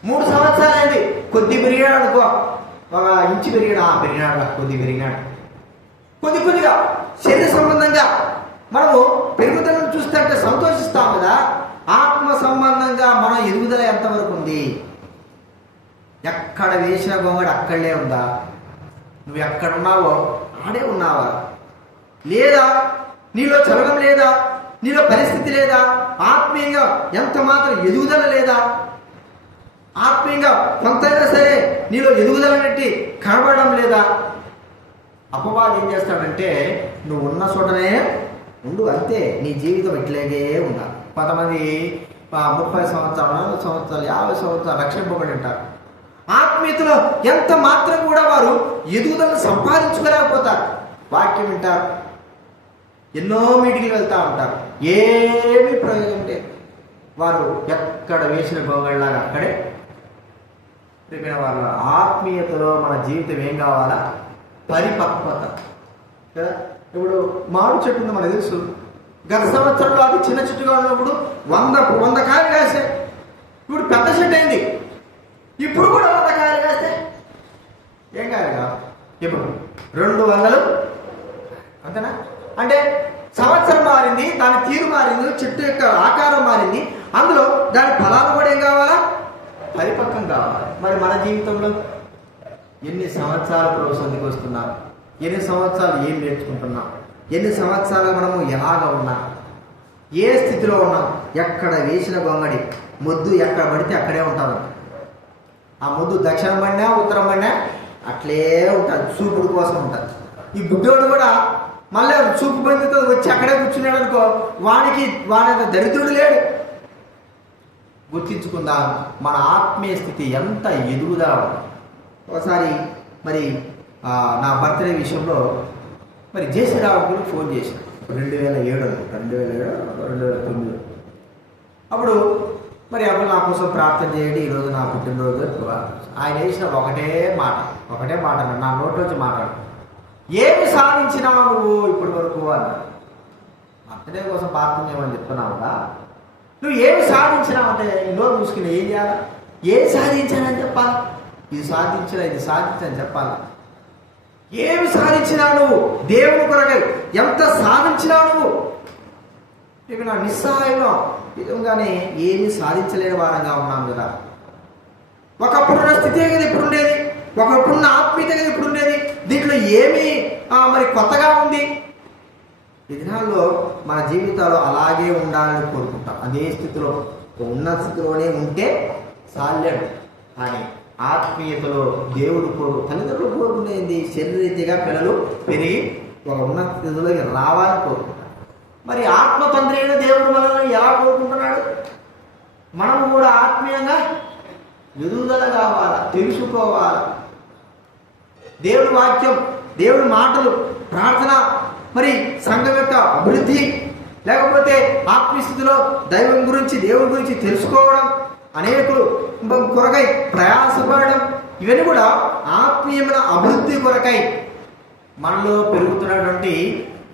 3 సంవత్సరాలు అయింది, కొద్ది పెరిగాడు అనుకో, 1 ఇంచు పెరిగాడు, కొద్దిగా శరీర సంబంధంగా మనము పెరుగుదలను చూస్తుంటే సంతోషిస్తాం కదా. ఆత్మ సంబంధంగా మన ఎదుగుదల ఎంతవరకు ఉంది? ఎక్కడ వేసిన గొంగడి అక్కడే ఉందా? నువ్వు ఎక్కడున్నావో ఆడే ఉన్నావా? లేదా నీలో చలనం లేదా? నీలో పరిస్థితి లేదా? ఆత్మీయంగా ఎంత మాత్రం ఎదుగుదల లేదా? ఆత్మీయంగా కొంతైనా సరే నీలో ఎదుగుదల పెట్టి కనబడడం లేదా? అపవాది ఏం చేస్తాడంటే, నువ్వు ఉన్న చోటనే ఉండు, అంతే, నీ జీవితం ఇట్లాగే ఉండాలి. కొంతమంది 30 సంవత్సరాలు, 40 సంవత్సరాలు, 50 సంవత్సరాలు రక్షింపబడి ఉంటారు. ఆత్మీయతలో ఎంత మాత్రం కూడా వారు ఎదుగుదలను సంపాదించుకోలేకపోతారు. వాక్యం వింటారు, ఎన్నో మీటింగ్లు వెళ్తూ ఉంటారు, ఏమీ ప్రయోజనం లేదు. వారు ఎక్కడ వేసిన గొంగళ్ళలాగా అక్కడే ప్రిమిన. వాళ్ళ ఆత్మీయతలో మన జీవితం ఏం కావాలా? పరిపక్వత కదా. ఇప్పుడు మామిడి చెట్టు ఉంది, మనకు తెలుసు. గత సంవత్సరంలో అది చిన్న చెట్టుగా ఉన్నప్పుడు 100 కాయలు కాసాయి. ఇప్పుడు పెద్ద చెట్టు అయింది, ఇప్పుడు కూడా 100 కాయలు కాస్తే ఏం కాయలు కాదు. ఇప్పుడు 200, అంతేనా? అంటే సంవత్సరం మారింది, దాని తీరు మారింది, చెట్టు యొక్క ఆకారం మారింది, అందులో దాని ఫలాలు కూడా ఏం కావాలా? పరిపక్వం కావాలి. మరి మన జీవితంలో ఎన్ని సంవత్సరాలు ప్రభు సంధికి వస్తున్నాం? ఎన్ని సంవత్సరాలు ఏం నేర్చుకుంటున్నాం? ఎన్ని సంవత్సరాలు మనము ఎలాగ ఉన్నాం? ఏ స్థితిలో ఉన్నాం? ఎక్కడ వేసిన గొంగడి మొద్దు ఎక్కడ పడితే అక్కడే ఉంటాము. ఆ మొద్దు దక్షిణం పడినా ఉత్తరం పడినా అట్లే ఉంటుంది, చూపుడు కోసం ఉంటుంది. ఈ బుడ్డోడు కూడా మళ్ళీ చూపు బందితో వచ్చి అక్కడే కూర్చున్నాడు అనుకో, వాడి దరిద్రుడు లేడు. గుర్తించుకుందాం మన ఆత్మీయ స్థితి ఎంత ఎదుగుదల. ఒకసారి మరి నా బర్త్డే విషయంలో మరి జేసీరావుకి ఫోన్ చేశాను. 2009 అప్పుడు మరి అప్పుడు నా కోసం ప్రార్థన చేయండి, ఈరోజు నా పుట్టినరోజు. ఆయన వేసిన ఒకటే మాట నా నోట్లోంచి మాట్లాడు, ఏమి సాధించినావు నువ్వు ఇప్పటి వరకు అన్నాడు. బర్త్డే కోసం ప్రార్థన చేయమని చెప్తున్నావుగా, నువ్వు ఏమి సాధించినావు అంటే నోరు మూసుకుని ఏం చేయాలా? ఏం సాధించానని చెప్పాలి, ఇది సాధించని చెప్పాలా? ఏమి సాధించినావు నువ్వు దేవుని కొరకై? ఎంత సాధించినావు నువ్వు? ఇక నా నిస్సహాయంగా నిజంగానే ఏమీ సాధించలేని వారంగా ఉన్నాం కదా. ఒకప్పుడున్న స్థితి కదా ఇప్పుడు ఉండేది, ఒకప్పుడున్న ఆత్మీయత కదా ఇప్పుడు ఉండేది. దీంట్లో ఏమి మరి కొత్తగా ఉంది? ఈ దినాల్లో మన జీవితాలు అలాగే ఉండాలని కోరుకుంటాం. అదే స్థితిలో, ఉన్న స్థితిలోనే ఉంటే సాల్యం. కానీ ఆత్మీయతలో దేవుడు తల్లిదండ్రులు కోరుకునేది శరీరీతిగా పిల్లలు పెరిగి ఒక ఉన్నత స్థితిలోకి రావాలని కోరుకుంటారు. మరి ఆత్మ తండ్రి అయిన దేవుడు మనల్ని ఎలా కోరుకుంటున్నాడు? మనము కూడా ఆత్మీయంగా ఎదుగుదల కావాలా, తెలుసుకోవాలా. దేవుడి వాక్యం, దేవుడి మాటలు, ప్రార్థన, మరి సంఘం యొక్క అభివృద్ధి, లేకపోతే ఆత్మీయస్థితిలో దైవం గురించి, దేవుడి గురించి తెలుసుకోవడం, అనేకులు కొరకై ప్రయాసపడడం, ఇవన్నీ కూడా ఆత్మీయమైన అభివృద్ధి కొరకై మనలో పెరుగుతున్నటువంటి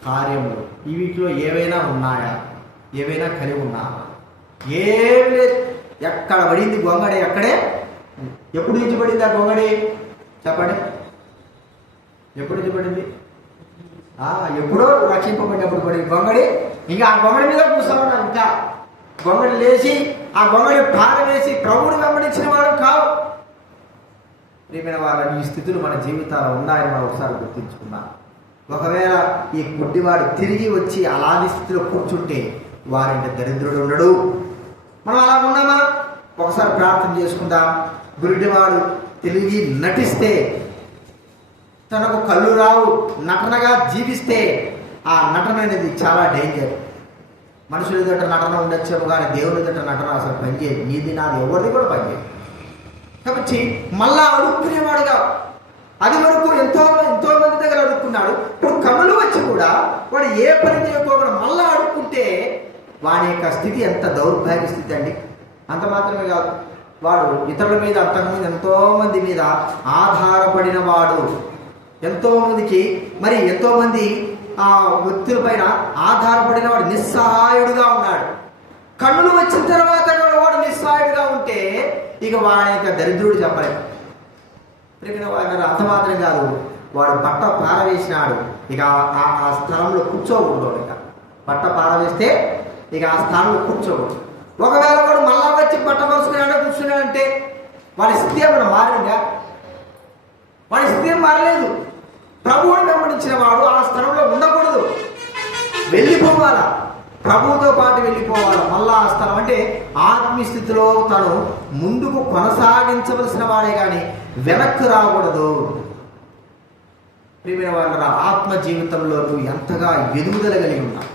కార్యములు. వీటిలో ఏవైనా ఉన్నాయా? ఏవైనా కలిగి ఉన్నావా? ఏమి లేదు. ఎక్కడ పడింది గొంగడి అక్కడే. ఎప్పుడు నుంచి పడింది ఆ గొంగడి? చెప్పండి, ఎప్పుడు నుంచి పడింది? ఎప్పుడో రక్షింపబడినప్పుడు పడింది గొంగడి. ఇంకా ఆ గొంగడి మీద కూర్చోవడం, ఇంకా గొంగడి లేచి ఆ గొంగడి పారవేసి ప్రభువుని వెంబడించిన వాడు కావు. ప్రియమైన వాళ్ళని ఈ స్థితులు మన జీవితాల్లో ఉన్నాయని మనం ఒకసారి గుర్తించుకున్నాం. ఒకవేళ ఈ గుడ్డివాడు తిరిగి వచ్చి అలాంటి స్థితిలో కూర్చుంటే వారింటి దరిద్రుడు ఉండడు. మనం అలా ఉన్నామా? ఒకసారి ప్రార్థన చేసుకుందాం. గుడ్డివాడు తిరిగి నటిస్తే, తనకు కళ్ళు రావు, నటనగా జీవిస్తే ఆ నటన అనేది చాలా డేంజర్. మనుషుల దగ్గర నటన ఉండొచ్చేమో కానీ దేవుని దగ్గర నటన అసలు పనిచేయదు. నీది నాది ఎవరిది కూడా పనిచేయదు. కాబట్టి మళ్ళా అడుక్కునేవాడుగా, అది వరకు ఎంతో మంది దగ్గర అడుక్కున్నాడు. ఇప్పుడు కనులు వచ్చి కూడా వాడు ఏ పని చేయకపోకుండా మళ్ళా అడుక్కుంటే వాడి యొక్క స్థితి ఎంత దౌర్భాగ్య స్థితి అండి. అంత మాత్రమే కాదు, వాడు ఇతరుల మీద అంతకుముందు ఎంతోమంది మీద ఆధారపడిన వాడు, ఎంతోమందికి మరి ఎంతోమంది వ్యక్తుల పైన ఆధారపడిన వాడు నిస్సహాయుడుగా ఉన్నాడు. కన్నులు వచ్చిన తర్వాత వాడు నిస్సహాయుడుగా ఉంటే ఇక వాడి యొక్క దరిద్రుడు చెప్పలేదు. ప్రియమైన వాడు అంత మాత్రం కాదు, వాడు బట్ట పారవేసినాడు, ఇక ఆ స్థలంలో కూర్చోకూడదు. ఇక బట్ట పారవేస్తే ఇక ఆ స్థానంలో కూర్చోకూడదు. ఒకవేళ వాడు మళ్ళా వచ్చి బట్ట పరుచుకున్నాడో కూర్చున్నాడంటే వాడి స్థితి ఏమైనా మారిందా? వాడి స్థితి ఏం మారలేదు. ప్రభువుని వెంబడించిన వాడు ఆ స్థలంలో ఉండకూడదు, వెళ్ళిపోవాలా, ప్రభువుతో పాటు వెళ్ళిపోవాలి. మళ్ళా ఆ స్థలం అంటే ఆత్మీయ స్థితిలో తను ముందుకు కొనసాగించవలసిన వాడే కానీ వెనక్కి రాకూడదు. ప్రియమైన వాళ్ళ ఆత్మ జీవితంలో నువ్వు ఎంతగా ఎదుగుదల కలిగి ఉన్నావు.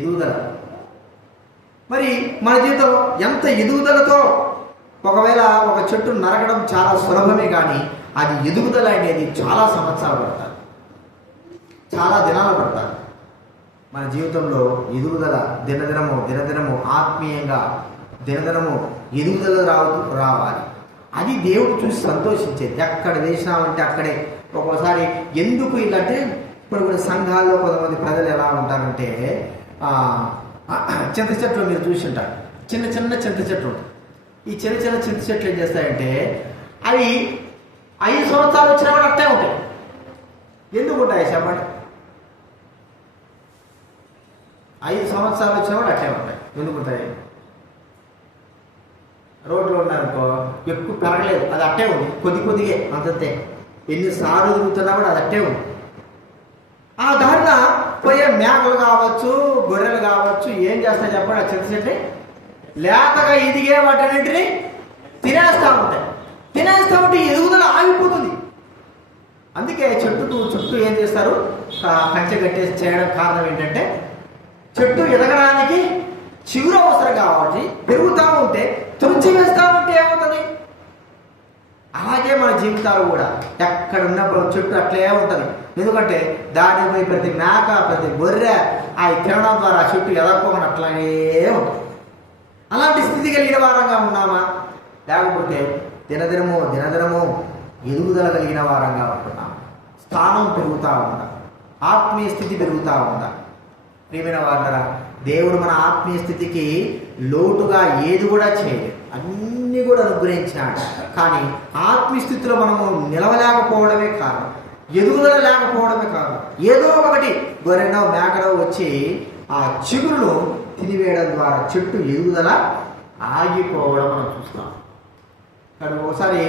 ఎదుగుదల మరి మన జీవితం ఎంత ఎదుగుదలతో, ఒకవేళ ఒక చెట్టు నరకడం చాలా సులభమే కానీ అది ఎదుగుదల అనేది చాలా సంవత్సరాలు పడతారు, చాలా దినాలు పడతారు. మన జీవితంలో ఎదుగుదల దినదినము ఆత్మీయంగా దినదినము ఎదుగుదల రావాలి. అది దేవుడు చూసి సంతోషించేది. ఎక్కడ వేసినామంటే అక్కడే. ఒక్కోసారి ఎందుకు ఇలాంటే ఇప్పుడు కొన్ని సంఘాల్లో కొంతమంది ప్రజలు ఎలా ఉంటారంటే చింత చెట్లు మీరు చూసి ఉంటారు, చిన్న చిన్న చింత చెట్లు ఉంటాయి. ఈ చిన్న చిన్న చింత చెట్లు ఏం చేస్తాయంటే అవి 5 సంవత్సరాలు వచ్చినా కూడా అట్టే ఉంటాయి. ఎందుకు ఉంటాయి చెప్పండి? 5 సంవత్సరాలు వచ్చినా కూడా అట్టే ఉంటాయి. ఎందుకు ఉంటాయి? రోడ్లో ఉన్నారనుకో ఎక్కువ పెరగలేదు, అది అట్టే ఉంది, కొద్దిగే అంతే. ఎన్నిసార్లు తిరుగుతున్నా కూడా అది అట్టే ఉంది. ఆ దారిన పోయే మేకలు కావచ్చు, గొర్రెలు కావచ్చు, ఏం చేస్తాయి చెప్పండి? ఆ చింత చెట్టు లేతగా ఇదిగే వాటన్నింటినీ తినేస్తూ ఉంటాయి. తినేస్తూ ఉంటే ఎదుగుదల ఆగిపోతుంది. అందుకే చుట్టూ ఏం చేస్తారు? కంచె కట్టేసి చేయడం కారణం ఏంటంటే చెట్టు ఎదగడానికి చిగురు అవసరం కాబట్టి పెరుగుతూ ఉంటే తుడిచి వేస్తూ ఉంటే ఏమవుతుంది? అలాగే మన జీవితాలు కూడా ఎక్కడ ఉన్నప్పుడు చెట్టు అట్లే ఉంటుంది. ఎందుకంటే దానిపై ప్రతి మేక, ప్రతి గొర్రె అవి తినడం ద్వారా చెట్టు ఎదగకుండా అట్లాగే ఉంటుంది. అలాంటి స్థితి కలిగిన వారంగా ఉన్నామా? లేకపోతే దినదినము ఎదుగుదల కలిగిన వారంగా ఉంటున్నాం. స్థానం పెరుగుతూ ఉంటాం, ఆత్మీయ స్థితి పెరుగుతూ ఉంటాం. ప్రియమైన వారులారా, దేవుడు మన ఆత్మీయ స్థితికి లోటుగా ఏది కూడా చేయలేదు, అన్నీ కూడా అనుగ్రహించినాడు. కానీ ఆత్మీయ స్థితిలో మనము నిలవలేకపోవడమే కారణం, ఎదుగుదల లేకపోవడమే కారణం. ఏదో ఒకటి గొర్రెనో మేకనో వచ్చి ఆ చిగురును తినివేయడం ద్వారా చెట్టు ఎదుగుదల ఆగిపోవడం మనం చూస్తాం. కానీ ఒకసారి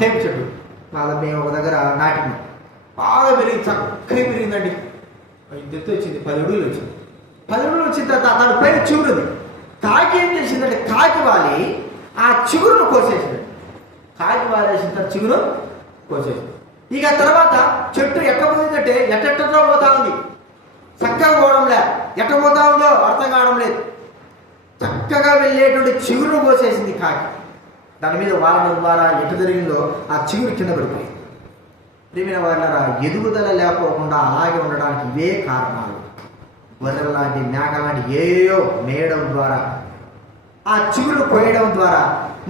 టేపు చెట్టు మేము ఒక దగ్గర నాటినాం, బాగా చక్కగా పెరిగిందండి. ఎత్తు వచ్చింది, 10 అడుగులు వచ్చింది. 10 అడుగులు వచ్చిన తర్వాత దాని పైన చిగురుంది. కాకి ఏం చేసిందంటే కాకి వాలి ఆ చిగురును కోసేసింది. కాకి వాలేసిన తర్వాత చిగురు కోసేసింది. ఇక తర్వాత చెట్టు ఎక్కబోయిందంటే ఎట్టెట్టలో పోతా ఉంది, చక్కగా పోవడంలే. ఎట్ట పోతా ఉందో అర్థం కావడం లేదు. చక్కగా వెళ్ళేటువంటి చిగురును కోసేసింది కాకి. దాని మీద వారడం ద్వారా ఎట్ట జరిగిందో ఆ చిగురు కింద పడిపోయింది. ప్రియమైన వారులారా, ఎదుగుదల లేకపోకుండా అలాగే ఉండడానికి ఇవే కారణాలు. గొర్రెల లాంటి, మేక లాంటి ఏయో మేయడం ద్వారా, ఆ చిగురును కోయడం ద్వారా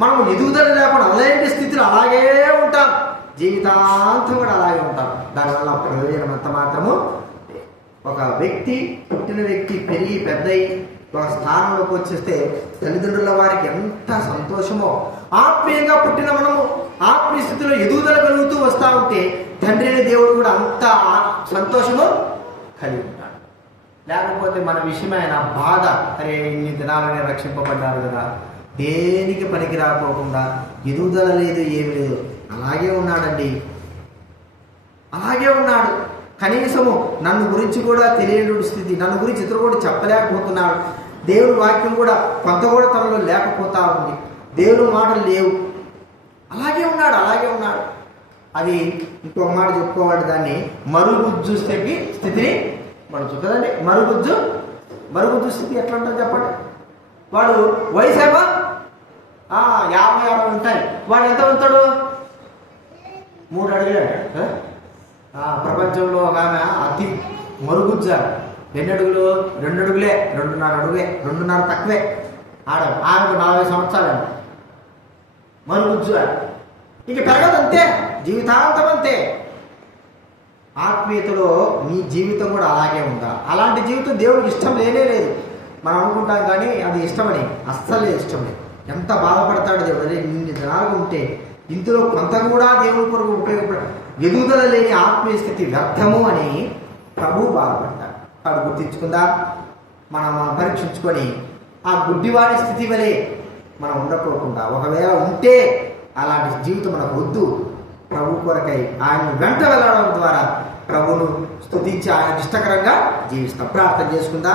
మనం ఎదుగుదల లేకుండా అలాంటి స్థితిలో అలాగే ఉంటాం, జీవితాంతం కూడా అలాగే ఉంటాం. దానివల్ల ప్రయోజనం ఎంత మాత్రము. ఒక వ్యక్తి, పుట్టిన వ్యక్తి పెరిగి పెద్దయి ఒక స్థానంలోకి వచ్చేస్తే తల్లిదండ్రుల వారికి ఎంత సంతోషమో. ఆత్మీయంగా పుట్టిన మనము ఆత్మీయ స్థితిలో ఎదుగుదల కలుగుతూ వస్తూ ఉంటే తండ్రి అనే దేవుడు కూడా అంత సంతోషము కలిగి ఉంటాడు. లేకపోతే మన విషయమైన బాధ, అరే ఇన్ని దినాలనే రక్షింపబడ్డారు కదా, దేనికి పనికి రాకపోకుండా ఎదుగుదల లేదు, ఏమి లేదు, అలాగే ఉన్నాడండి. అలాగే ఉన్నాడు. కనీసము నన్ను గురించి కూడా తెలియని స్థితి, నన్ను గురించి ఇతరు కూడా చెప్పలేకపోతున్నాడు. దేవుని వాక్యం కూడా కొంత కూడా తనలో లేకపోతా ఉంది, దేవుని మాటలు లేవు. అలాగే ఉన్నాడు. అది ఇంకొక మాట చెప్పుకోవాలి, దాన్ని మరుగుజ్జు స్థితిని మనం కదండి. మరుగుజ్జు స్థితి ఎట్లా ఉంటుంది చెప్పండి? వాడు వయసేమో 50-60 ఉంటాయి. వాడు ఎంత ఉంటాడు? 3 అడుగులే. ప్రపంచంలో ఒక ఆమె అతి మరుగుజ్జ 2 అడుగులు, 2 అడుగులే, 2.5 అడుగులే, 2.5 తక్కువే. ఆమెకు 40 సంవత్సరాలు. మరుగుజ్జు అని. ఇక పెరగదంతే, జీవితాంతం అంతే. ఆత్మీయతలో నీ జీవితం కూడా అలాగే ఉందా? అలాంటి జీవితం దేవుడికి ఇష్టం లేనే లేదు. మనం అనుకుంటాం కానీ అది ఇష్టమని, అస్సలే ఇష్టం లేదు. ఎంత బాధపడతాడు దేవుడు. అదే ఇన్ని జనాలు ఉంటే ఇందులో కొంత కూడా దేవుడి కొరకు ఉపయోగపడ ఎదుగుదల లేని ఆత్మీయ స్థితి వ్యర్థము అని ప్రభువు బాధపడతాడు. వాడు గుర్తించుకుందా? మనం పరీక్షించుకొని ఆ గుడ్డివాడి స్థితి వలె మనం ఉండకోకుండా, ఒకవేళ ఉంటే అలాంటి జీవితం మనకు వద్దు. ప్రభు కొరకై ఆయన వెంట వెళ్ళడం ద్వారా ప్రభువును స్తుతించి ఆయన ఇష్టకరంగా జీవిస్తాం. ప్రార్థన చేసుకుందా?